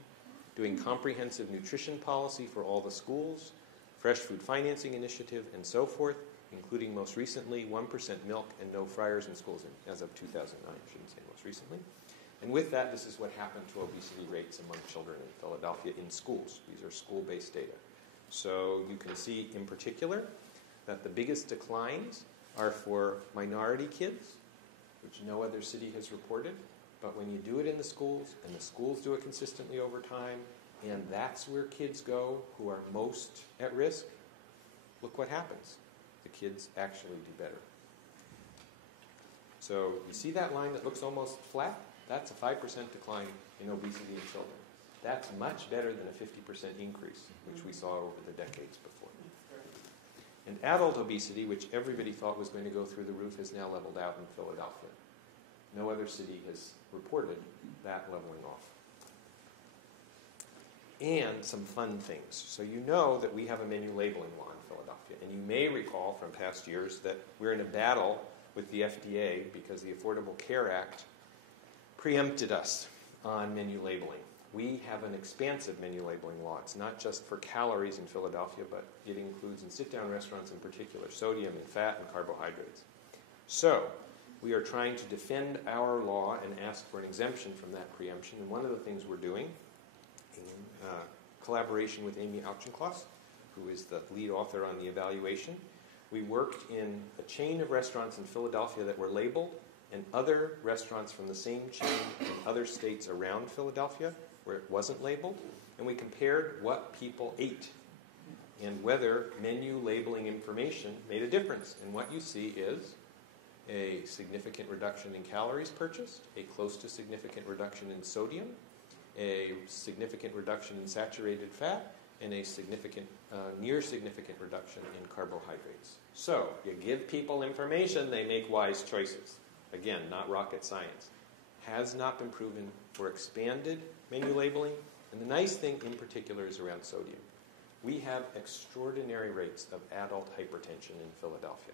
doing comprehensive nutrition policy for all the schools, fresh food financing initiative, and so forth, including most recently 1% milk and no fryers in schools as of 2009, I shouldn't say most recently. And with that, this is what happened to obesity rates among children in Philadelphia in schools. These are school-based data. So you can see in particular that the biggest declines are for minority kids, which no other city has reported. But when you do it in the schools, and the schools do it consistently over time, and that's where kids go who are most at risk, look what happens. The kids actually do better. So you see that line that looks almost flat? That's a 5% decline in obesity in children. That's much better than a 50% increase, which we saw over the decades before. And adult obesity, which everybody thought was going to go through the roof, has now leveled out in Philadelphia. No other city has reported that leveling off. And some fun things. So you know that we have a menu labeling law in Philadelphia. And you may recall from past years that we're in a battle with the FDA because the Affordable Care Act preempted us on menu labeling. We have an expansive menu labeling law. It's not just for calories in Philadelphia, but it includes in sit-down restaurants in particular, sodium and fat and carbohydrates. So we are trying to defend our law and ask for an exemption from that preemption. And one of the things we're doing, in collaboration with Amy Auchincloss, who is the lead author on the evaluation, we worked in a chain of restaurants in Philadelphia that were labeled, and other restaurants from the same chain in other states around Philadelphia where it wasn't labeled, and we compared what people ate and whether menu labeling information made a difference. And what you see is a significant reduction in calories purchased, a close to significant reduction in sodium, a significant reduction in saturated fat, and a significant, near significant reduction in carbohydrates. So you give people information, they make wise choices. Again, not rocket science. Has not been proven for expanded menu labeling. And the nice thing in particular is around sodium. We have extraordinary rates of adult hypertension in Philadelphia.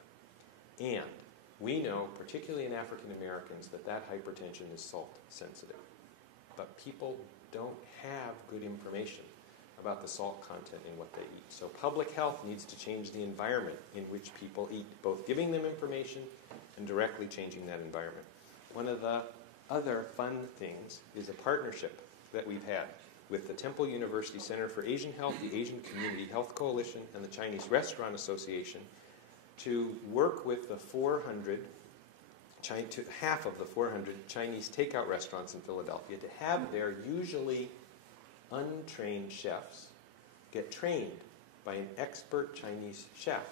And we know, particularly in African Americans, that hypertension is salt sensitive. But people don't have good information. about the salt content in what they eat. So public health needs to change the environment in which people eat, both giving them information and directly changing that environment. One of the other fun things is a partnership that we've had with the Temple University Center for Asian Health, the Asian Community Health Coalition, and the Chinese Restaurant Association to work with the half of the 400 Chinese takeout restaurants in Philadelphia to have their usually untrained chefs get trained by an expert Chinese chef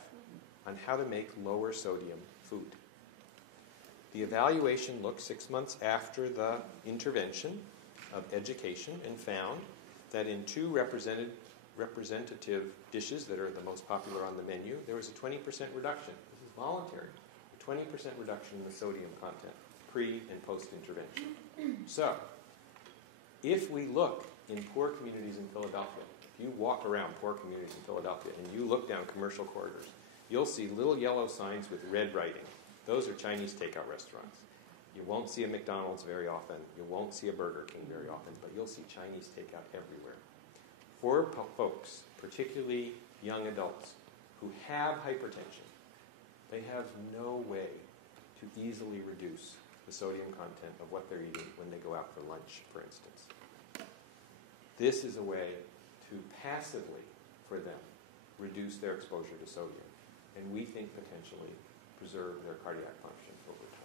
on how to make lower sodium food. The evaluation looked 6 months after the intervention of education and found that in 2 representative dishes that are the most popular on the menu, there was a 20% reduction. This is voluntary. A 20% reduction in the sodium content, pre- and post-intervention. So, if we look in poor communities in Philadelphia, if you walk around poor communities in Philadelphia and you look down commercial corridors, you'll see little yellow signs with red writing. Those are Chinese takeout restaurants. You won't see a McDonald's very often. You won't see a Burger King very often, but you'll see Chinese takeout everywhere. For folks, particularly young adults, who have hypertension, they have no way to easily reduce the sodium content of what they're eating when they go out for lunch, for instance. This is a way to passively, for them, reduce their exposure to sodium, and we think potentially preserve their cardiac function over time.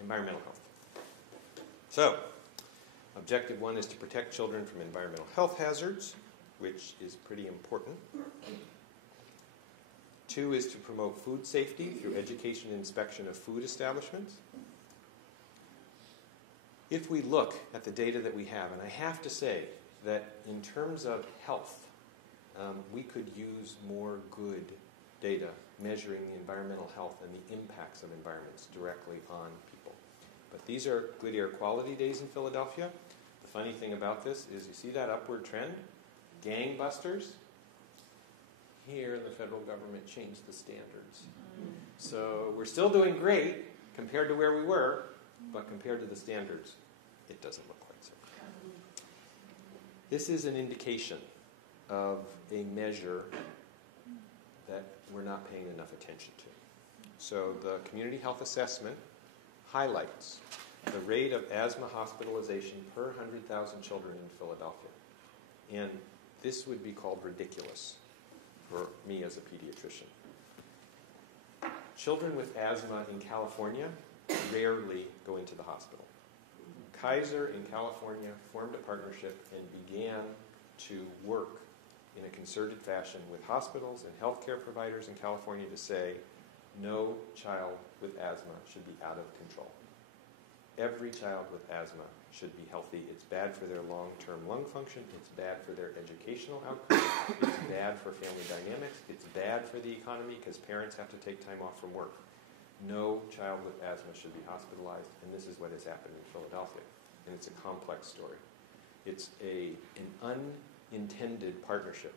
Environmental health. So, objective 1 is to protect children from environmental health hazards, which is pretty important. 2 is to promote food safety through education and inspection of food establishments. If we look at the data that we have, and I have to say that in terms of health, we could use more good data measuring the environmental health and the impacts of environments directly on people. But these are good air quality days in Philadelphia. The funny thing about this is you see that upward trend? Gangbusters. Here, the federal government changed the standards. So we're still doing great compared to where we were, but compared to the standards, it doesn't look quite so good. This is an indication of a measure that we're not paying enough attention to. So the community health assessment highlights the rate of asthma hospitalization per 100,000 children in Philadelphia. And this would be called ridiculous for me as a pediatrician. Children with asthma in California rarely go into the hospital. Kaiser in California formed a partnership and began to work in a concerted fashion with hospitals and healthcare providers in California to say, no child with asthma should be out of control. Every child with asthma should be healthy. It's bad for their long-term lung function. It's bad for their educational outcomes. It's bad for family dynamics. It's bad for the economy because parents have to take time off from work. No child with asthma should be hospitalized, and this is what has happened in Philadelphia. And it's a complex story. It's an unintended partnership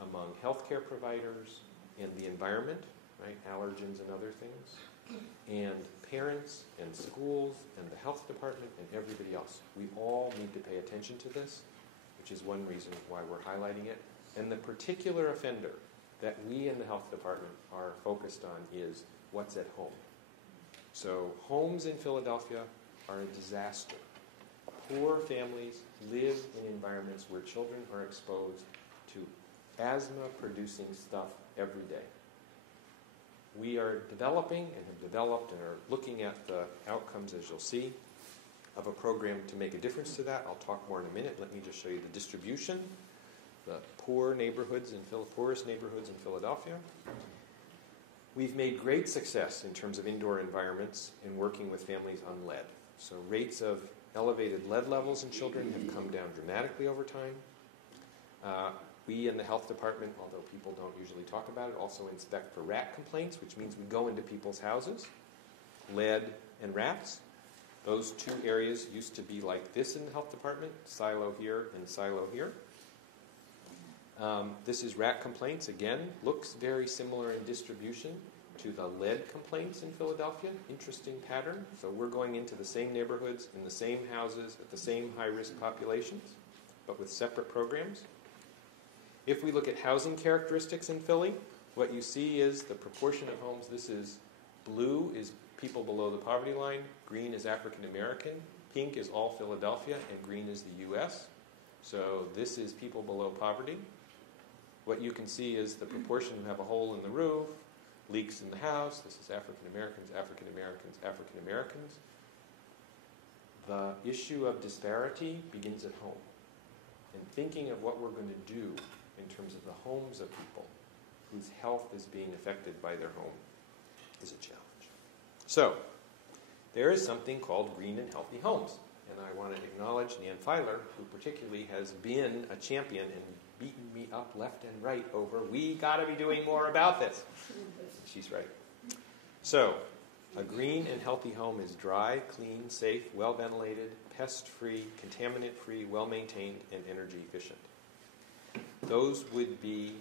among healthcare providers and the environment, right, allergens and other things, and parents and schools and the health department and everybody else. We all need to pay attention to this, which is one reason why we're highlighting it. And the particular offender that we in the health department are focused on is what's at home. So homes in Philadelphia are a disaster. Poor families live in environments where children are exposed to asthma-producing stuff every day. We are developing and have developed and are looking at the outcomes, as you'll see, of a program to make a difference to that. I'll talk more in a minute. Let me just show you the distribution, the poorest neighborhoods in Philadelphia. We've made great success in terms of indoor environments in working with families on lead. So rates of elevated lead levels in children have come down dramatically over time. We in the health department, although people don't usually talk about it, also inspect for rat complaints, which means we go into people's houses, lead and rats. Those two areas used to be like this in the health department, silo here and silo here. This is rat complaints. Again, looks very similar in distribution to the lead complaints in Philadelphia. Interesting pattern. So we're going into the same neighborhoods, in the same houses, at the same high-risk populations. but with separate programs. If we look at housing characteristics in Philly, what you see is the proportion of homes. This is blue is people below the poverty line, green is African American, pink is all Philadelphia, and green is the U.S. So this is people below poverty. What you can see is the proportion who have a hole in the roof, leaks in the house. This is African Americans, African Americans, African Americans. The issue of disparity begins at home. And thinking of what we're going to do in terms of the homes of people whose health is being affected by their home is a challenge. So, there is something called green and healthy homes. And I want to acknowledge Nan Filer, who particularly has been a champion and beaten me up left and right over, we got to be doing more about this. She's right. So, a green and healthy home is dry, clean, safe, well-ventilated, pest-free, contaminant-free, well-maintained, and energy efficient. Those would be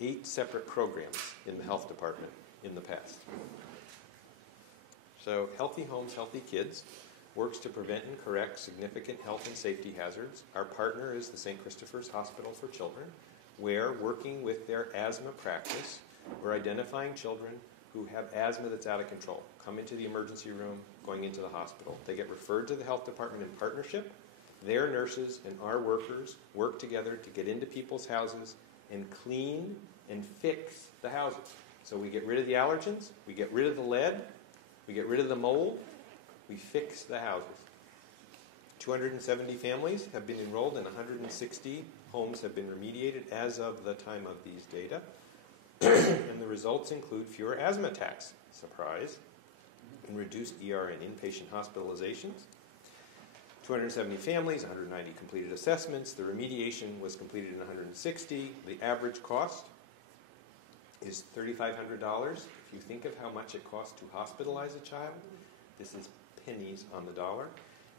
8 separate programs in the health department in the past. So, Healthy Homes, Healthy Kids works to prevent and correct significant health and safety hazards. Our partner is the St. Christopher's Hospital for Children, where, working with their asthma practice, we're identifying children who have asthma that's out of control, come into the emergency room, going into the hospital. They get referred to the health department in partnership. Their nurses and our workers work together to get into people's houses and clean and fix the houses. So we get rid of the allergens, we get rid of the lead, we get rid of the mold, we fix the houses. 270 families have been enrolled and 160 homes have been remediated as of the time of these data. And the results include fewer asthma attacks, surprise, and reduced ER and inpatient hospitalizations. 270 families, 190 completed assessments. The remediation was completed in 160. The average cost is $3,500. If you think of how much it costs to hospitalize a child, this is pennies on the dollar.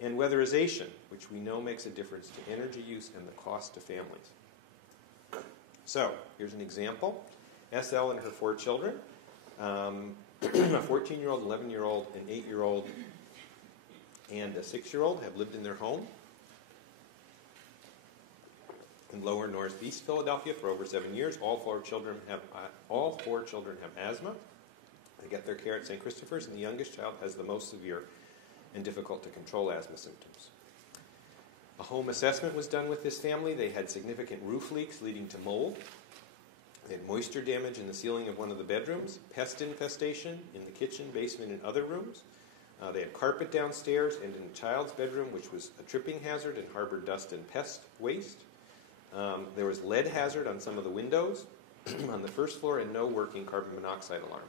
And weatherization, which we know makes a difference to energy use and the cost to families. So, here's an example. SL and her 4 children, a 14-year-old, 11-year-old, an 8-year-old, and a 6-year-old have lived in their home in lower northeast Philadelphia for over 7 years. All four children have asthma. They get their care at St. Christopher's, and the youngest child has the most severe and difficult to control asthma symptoms. A home assessment was done with this family. They had significant roof leaks leading to mold. They had moisture damage in the ceiling of one of the bedrooms, pest infestation in the kitchen, basement, and other rooms. They had carpet downstairs and in the child's bedroom, which was a tripping hazard and harbored dust and pest waste. There was lead hazard on some of the windows on the first floor and no working carbon monoxide alarm.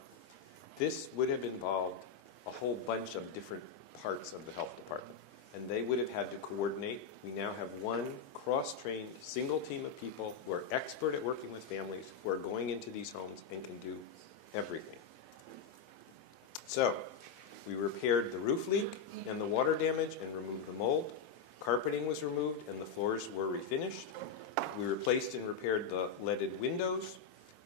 This would have involved a whole bunch of different parts of the health department, and they would have had to coordinate. We now have one cross-trained single team of people who are expert at working with families, who are going into these homes and can do everything. So, we repaired the roof leak and the water damage and removed the mold. Carpeting was removed and the floors were refinished. We replaced and repaired the leaded windows.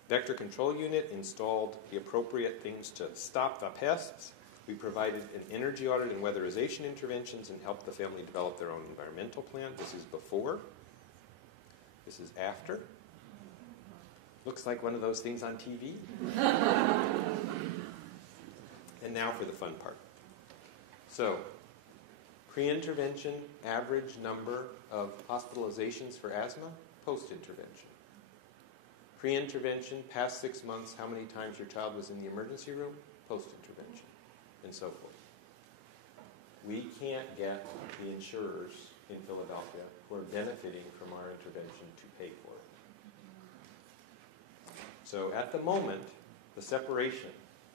Vector control unit installed the appropriate things to stop the pests. We provided an energy audit and weatherization interventions and helped the family develop their own environmental plan. This is before. This is after. Looks like one of those things on TV. And now for the fun part. So, pre-intervention, average number of hospitalizations for asthma, post-intervention. Pre-intervention, past 6 months, how many times your child was in the emergency room, post-intervention, and so forth. We can't get the insurers in Philadelphia who are benefiting from our intervention to pay for it. So at the moment, the separation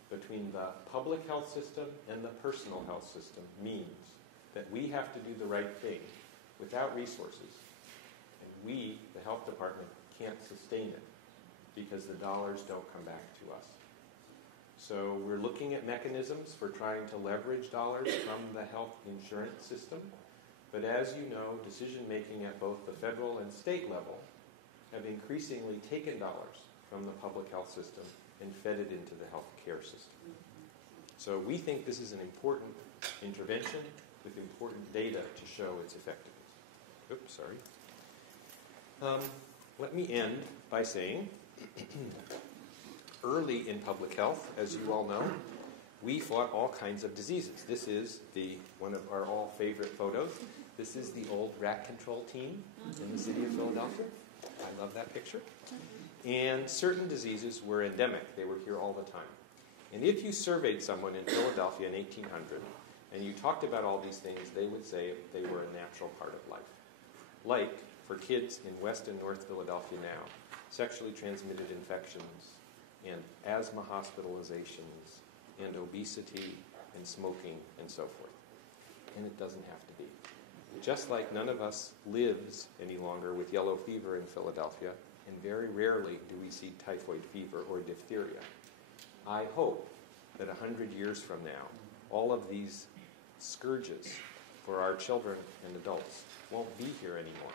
between the public health system and the personal health system means that we have to do the right thing without resources, and we, the health department, can't sustain it because the dollars don't come back to us. So we're looking at mechanisms for trying to leverage dollars from the health insurance system, but as you know, decision-making at both the federal and state level have increasingly taken dollars from the public health system and fed it into the health care system. So we think this is an important intervention with important data to show its effectiveness. Oops, sorry. Let me end by saying, early in public health, as you all know, we fought all kinds of diseases. This is one of our all favorite photos. This is the old rat control team in the city of Philadelphia. I love that picture. And certain diseases were endemic. They were here all the time. And if you surveyed someone in Philadelphia in 1800 and you talked about all these things, they would say they were a natural part of life. Like, for kids in West and North Philadelphia now, sexually transmitted infections and asthma hospitalizations and obesity and smoking and so forth. And it doesn't have to be. Just like none of us lives any longer with yellow fever in Philadelphia, and very rarely do we see typhoid fever or diphtheria. I hope that 100 years from now, all of these scourges for our children and adults won't be here anymore.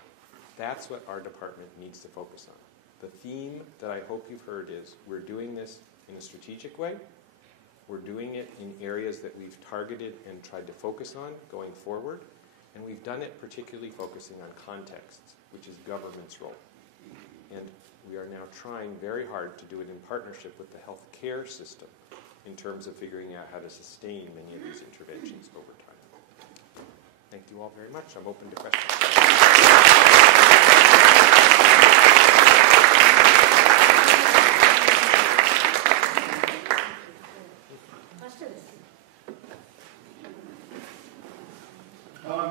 That's what our department needs to focus on. The theme that I hope you've heard is we're doing this in a strategic way. We're doing it in areas that we've targeted and tried to focus on going forward. And we've done it particularly focusing on contexts, which is government's role. And we are now trying very hard to do it in partnership with the health care system in terms of figuring out how to sustain many of these interventions over time. Thank you all very much. I'm open to questions.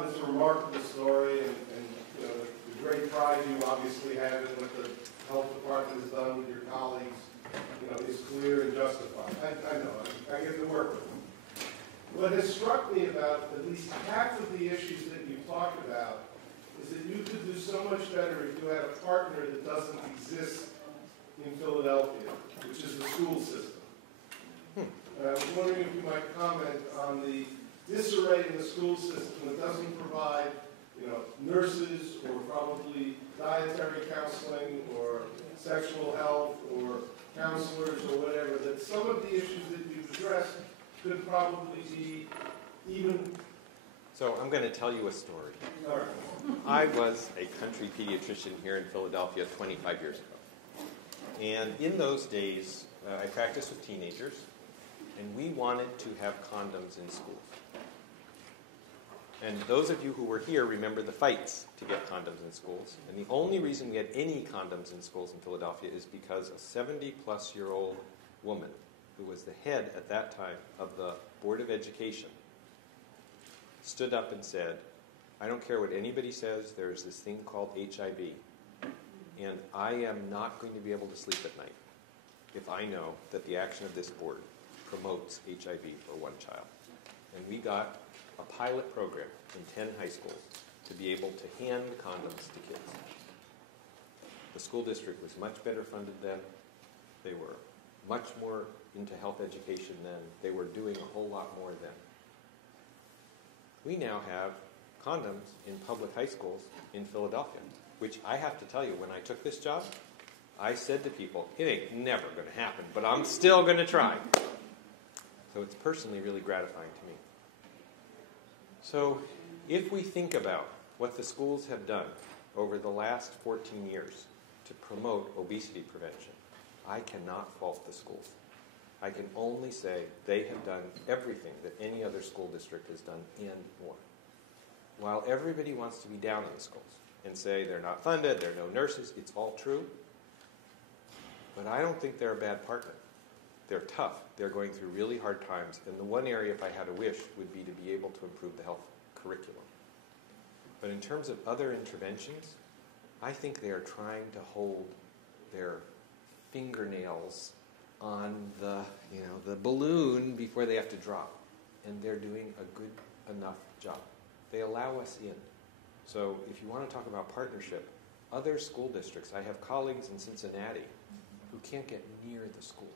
It's a remarkable story, and you know, the great pride you obviously have in what the health department has done with your colleagues, you know, is clear and justified. I know, I get to work with them. What has struck me about at least half of the issues that you talked about is that you could do so much better if you had a partner that doesn't exist in Philadelphia, which is the school system. I was wondering if you might comment on the disarray in the school system that doesn't provide, you know, nurses or probably dietary counseling or sexual health or counselors or whatever, that some of the issues that you've addressed could probably be even... So I'm going to tell you a story. All right. I was a country pediatrician here in Philadelphia 25 years ago. And in those days, I practiced with teenagers, and we wanted to have condoms in schools. And those of you who were here remember the fights to get condoms in schools. And the only reason we had any condoms in schools in Philadelphia is because a 70-plus-year-old woman who was the head at that time of the Board of Education stood up and said, I don't care what anybody says, there's this thing called HIV, and I am not going to be able to sleep at night if I know that the action of this board promotes HIV for one child. And we got a pilot program in 10 high schools to be able to hand condoms to kids. The school district was much better funded then. They were much more into health education then. They were doing a whole lot more then. We now have condoms in public high schools in Philadelphia, which I have to tell you, when I took this job, I said to people, it ain't never going to happen, but I'm still going to try. So it's personally really gratifying to me. So if we think about what the schools have done over the last 14 years to promote obesity prevention, I cannot fault the schools. I can only say they have done everything that any other school district has done and more. While everybody wants to be down on the schools and say they're not funded, there are no nurses, it's all true. But I don't think they're a bad partner. They're tough. They're going through really hard times. And the one area, if I had a wish, would be to be able to improve the health curriculum. But in terms of other interventions, I think they are trying to hold their fingernails on the balloon before they have to drop. And they're doing a good enough job. They allow us in. So if you want to talk about partnership, other school districts, I have colleagues in Cincinnati who can't get near the schools.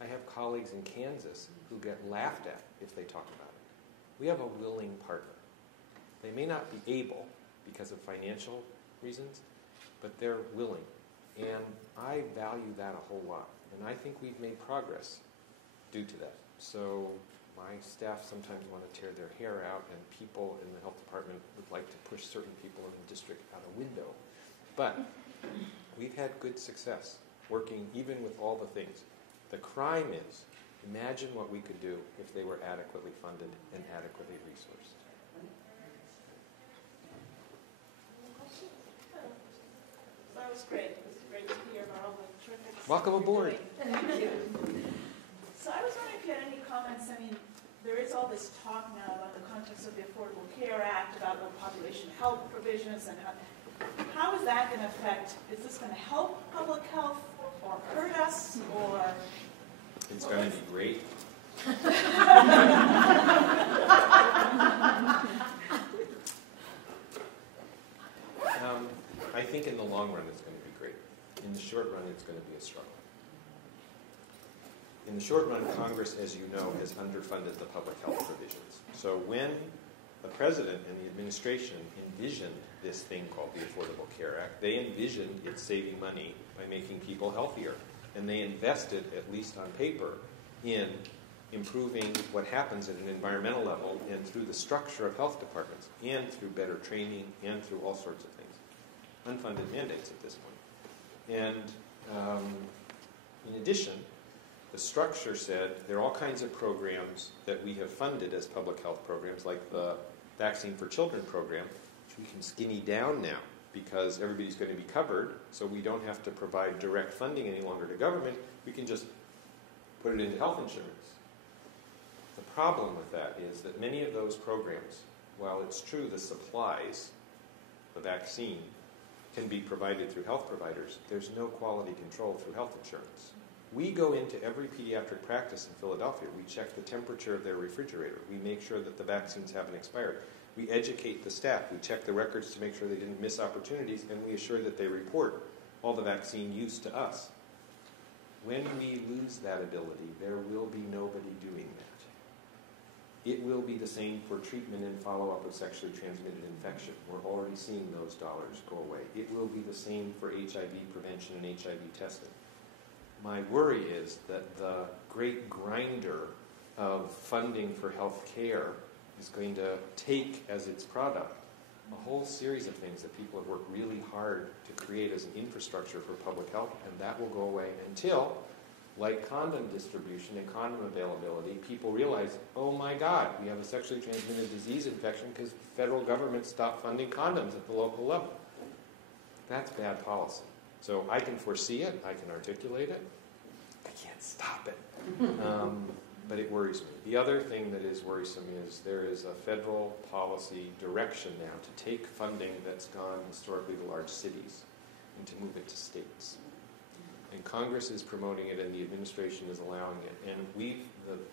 I have colleagues in Kansas who get laughed at if they talk about it. We have a willing partner. They may not be able because of financial reasons, but they're willing. And I value that a whole lot. And I think we've made progress due to that. So my staff sometimes want to tear their hair out, and people in the health department would like to push certain people in the district out a window. But we've had good success working even with all the things. The crime is, imagine what we could do if they were adequately funded and adequately resourced. That was great. It was great to hear about all the terrific stuff Welcome you're aboard. doing. Thank you. So I was wondering if you had any comments. I mean, there is all this talk now about the context of the Affordable Care Act, about the population health provisions, and how is that going to affect? Is this going to help public health or hurt us, or? It's going to be great. I think in the long run it's going to be great. In the short run, it's going to be a struggle. In the short run, Congress, as you know, has underfunded the public health provisions. So when the President and the administration envisioned this thing called the Affordable Care Act, they envisioned it saving money by making people healthier. And they invested, at least on paper, in improving what happens at an environmental level and through the structure of health departments and through better training and through all sorts of things. Unfunded mandates at this point. And in addition, the structure said there are all kinds of programs that we have funded as public health programs, like the Vaccine for Children program, which we can skinny down now because everybody's going to be covered, so we don't have to provide direct funding any longer to government. We can just put it into health insurance. The problem with that is that many of those programs, while it's true the supplies, the vaccine, can be provided through health providers, there's no quality control through health insurance. We go into every pediatric practice in Philadelphia. We check the temperature of their refrigerator. We make sure that the vaccines haven't expired. We educate the staff. We check the records to make sure they didn't miss opportunities, and we assure that they report all the vaccine use to us. When we lose that ability, there will be nobody doing that. It will be the same for treatment and follow-up of sexually transmitted infection. We're already seeing those dollars go away. It will be the same for HIV prevention and HIV testing. My worry is that the great grinder of funding for health care is going to take as its product a whole series of things that people have worked really hard to create as an infrastructure for public health, and that will go away until, like condom distribution and condom availability, people realize, oh my God, we have a sexually transmitted disease infection because the federal government stopped funding condoms at the local level. That's bad policy. So I can foresee it, I can articulate it, I can't stop it. But it worries me. The other thing that is worrisome is there is a federal policy direction now to take funding that's gone historically to large cities and to move it to states. And Congress is promoting it and the administration is allowing it. And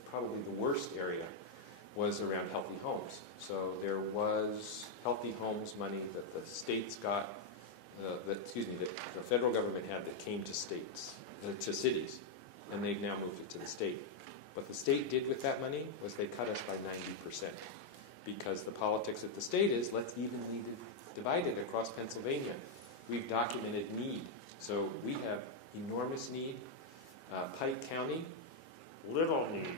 probably the worst area was around healthy homes. So there was healthy homes money that the states got, that the federal government had that came to states, to cities, and they've now moved it to the state. What the state did with that money was they cut us by 90%, because the politics at the state is let's evenly divide it across Pennsylvania. We've documented need. So we have enormous need. Pike County, little need.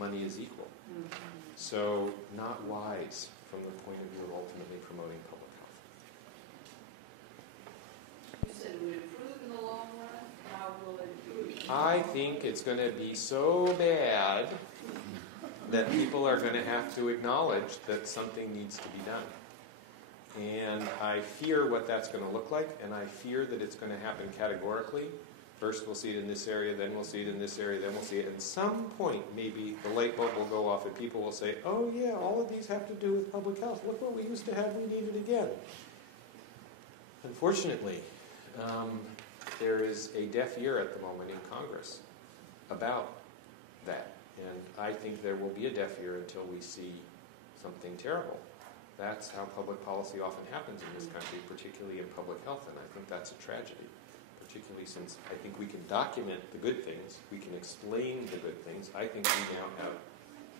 Money is equal. Mm-hmm. So not wise from the point of view of ultimately promoting public health. You said it would improve in the long run. How will it improve? I think it's going to be so bad that people are going to have to acknowledge that something needs to be done. And I fear what that's going to look like, and I fear that it's going to happen categorically. First we'll see it in this area, then we'll see it in this area, then we'll see it. At some point, maybe the light bulb will go off and people will say, oh yeah, all of these have to do with public health. Look what we used to have, we need it again. Unfortunately, there is a deaf ear at the moment in Congress about that. And I think there will be a deaf ear until we see something terrible. That's how public policy often happens in this country, particularly in public health, and I think that's a tragedy, particularly since I think we can document the good things, we can explain the good things. I think we now have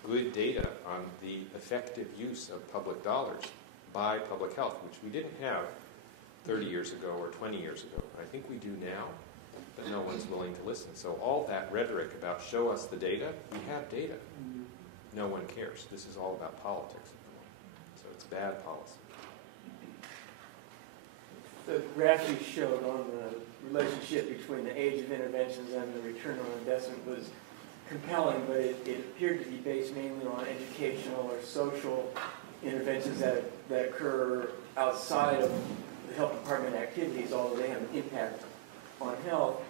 good data on the effective use of public dollars by public health, which we didn't have 30 years ago or 20 years ago. I think we do now, but no one's willing to listen. So all that rhetoric about show us the data, we have data. no one cares. This is all about politics. So it's bad policy. The graph you showed on the relationship between the age of interventions and the return on investment was compelling, but it appeared to be based mainly on educational or social interventions that occur outside of the health department activities, although they have an impact on health.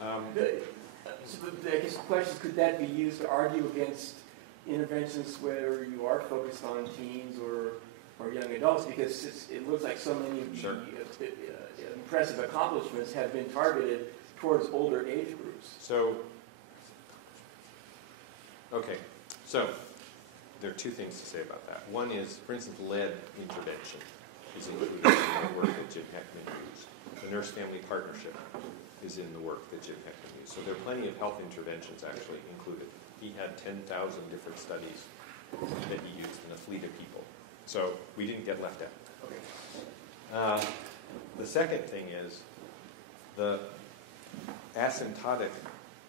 So I guess the question is, could that be used to argue against interventions where you are focused on teens or young adults? Because it looks like so many of the impressive accomplishments have been targeted towards older age groups. So there are two things to say about that. One is, for instance, lead intervention is included in the work that Jim Heckman used. The nurse-family partnership is in the work that Jim Heckman used. So there are plenty of health interventions actually included. He had 10,000 different studies that he used in a fleet of people. So we didn't get left out. Okay. The second thing is the asymptotic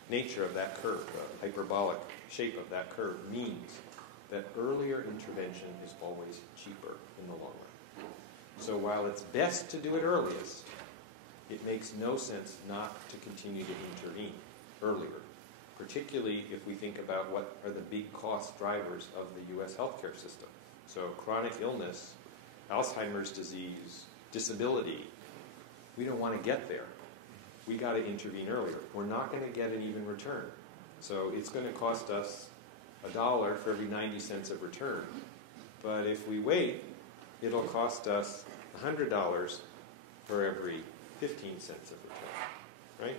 nature of that curve, the hyperbolic shape of that curve, means that earlier intervention is always cheaper in the long run. So while it's best to do it earliest, it makes no sense not to continue to intervene earlier, particularly if we think about what are the big cost drivers of the U.S. healthcare system. So chronic illness, Alzheimer's disease, disability, we don't want to get there. We got to intervene earlier. We're not going to get an even return. So it's going to cost us $1 for every 90 cents of return. But if we wait, it'll cost us $100 for every 15 cents of return, right?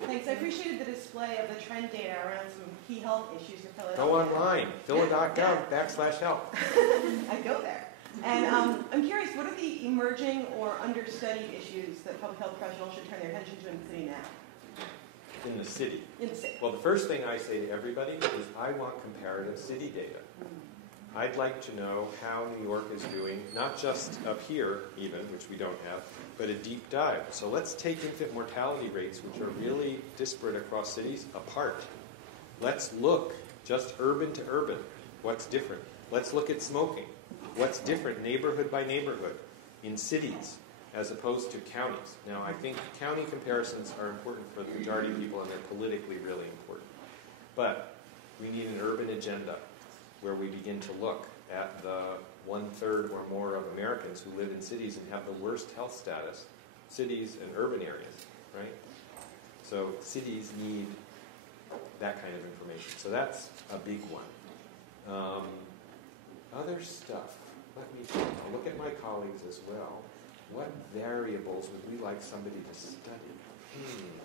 Thanks. I appreciated the display of the trend data around some key health issues in Philadelphia. Go online, phila.gov/health. I go there. And I'm curious, what are the emerging or understudied issues that public health professionals should turn their attention to in the city now? In the city? In the city. Well, the first thing I say to everybody is I want comparative city data. I'd like to know how New York is doing, not just up here even, which we don't have, but a deep dive. So let's take infant mortality rates, which are really disparate across cities, apart. Let's look just urban to urban. What's different? Let's look at smoking. What's different neighborhood by neighborhood in cities as opposed to counties? Now, I think county comparisons are important for the majority of people, and they're politically really important. But we need an urban agenda where we begin to look at the 1/3 or more of Americans who live in cities and have the worst health status, cities and urban areas, right? So cities need that kind of information. So that's a big one. Other stuff, let me look at my colleagues as well. What variables would we like somebody to study?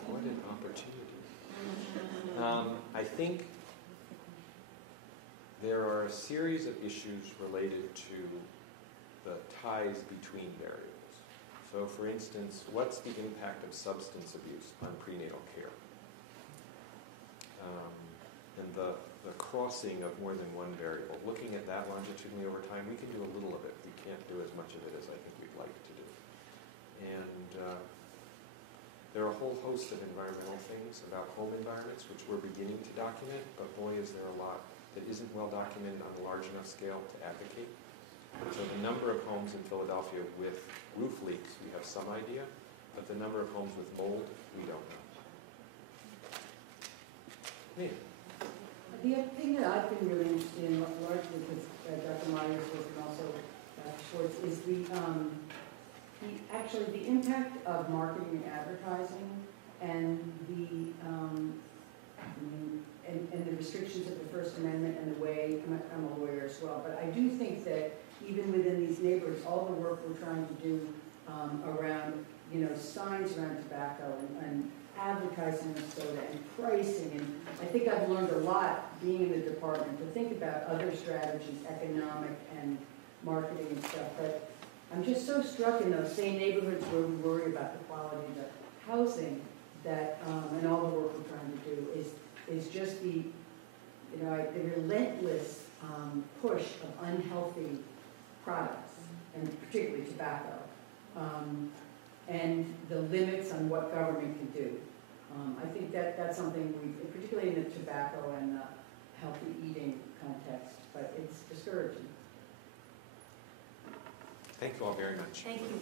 What an opportunity. I think there are a series of issues related to the ties between variables. So, for instance, what's the impact of substance abuse on prenatal care? And the crossing of more than one variable. Looking at that longitudinally over time, we can do a little of it. We can't do as much of it as I think we'd like to do. And there are a whole host of environmental things about home environments, which we're beginning to document, but boy, is there a lot that isn't well documented on a large enough scale to advocate. So the number of homes in Philadelphia with roof leaks, we have some idea, but the number of homes with mold, we don't know. Yeah. The thing that I've been really interested in, largely with Dr. Meyer's work and also Dr. Schwarz, is the impact of marketing and advertising and the restrictions of the First Amendment and the way, I'm a lawyer as well, but I do think that even within these neighborhoods, all the work we're trying to do around, signs around tobacco and advertising of soda and pricing, and I think I've learned a lot being in the department to think about other strategies, economic and marketing and stuff, but I'm just so struck in those same neighborhoods where we worry about the quality of the housing that, and all the work we're trying to do is just the relentless push of unhealthy products, and particularly tobacco, and the limits on what government can do. I think that's something particularly in the tobacco and healthy eating context, but it's discouraging. Thank you all very much. Thank you.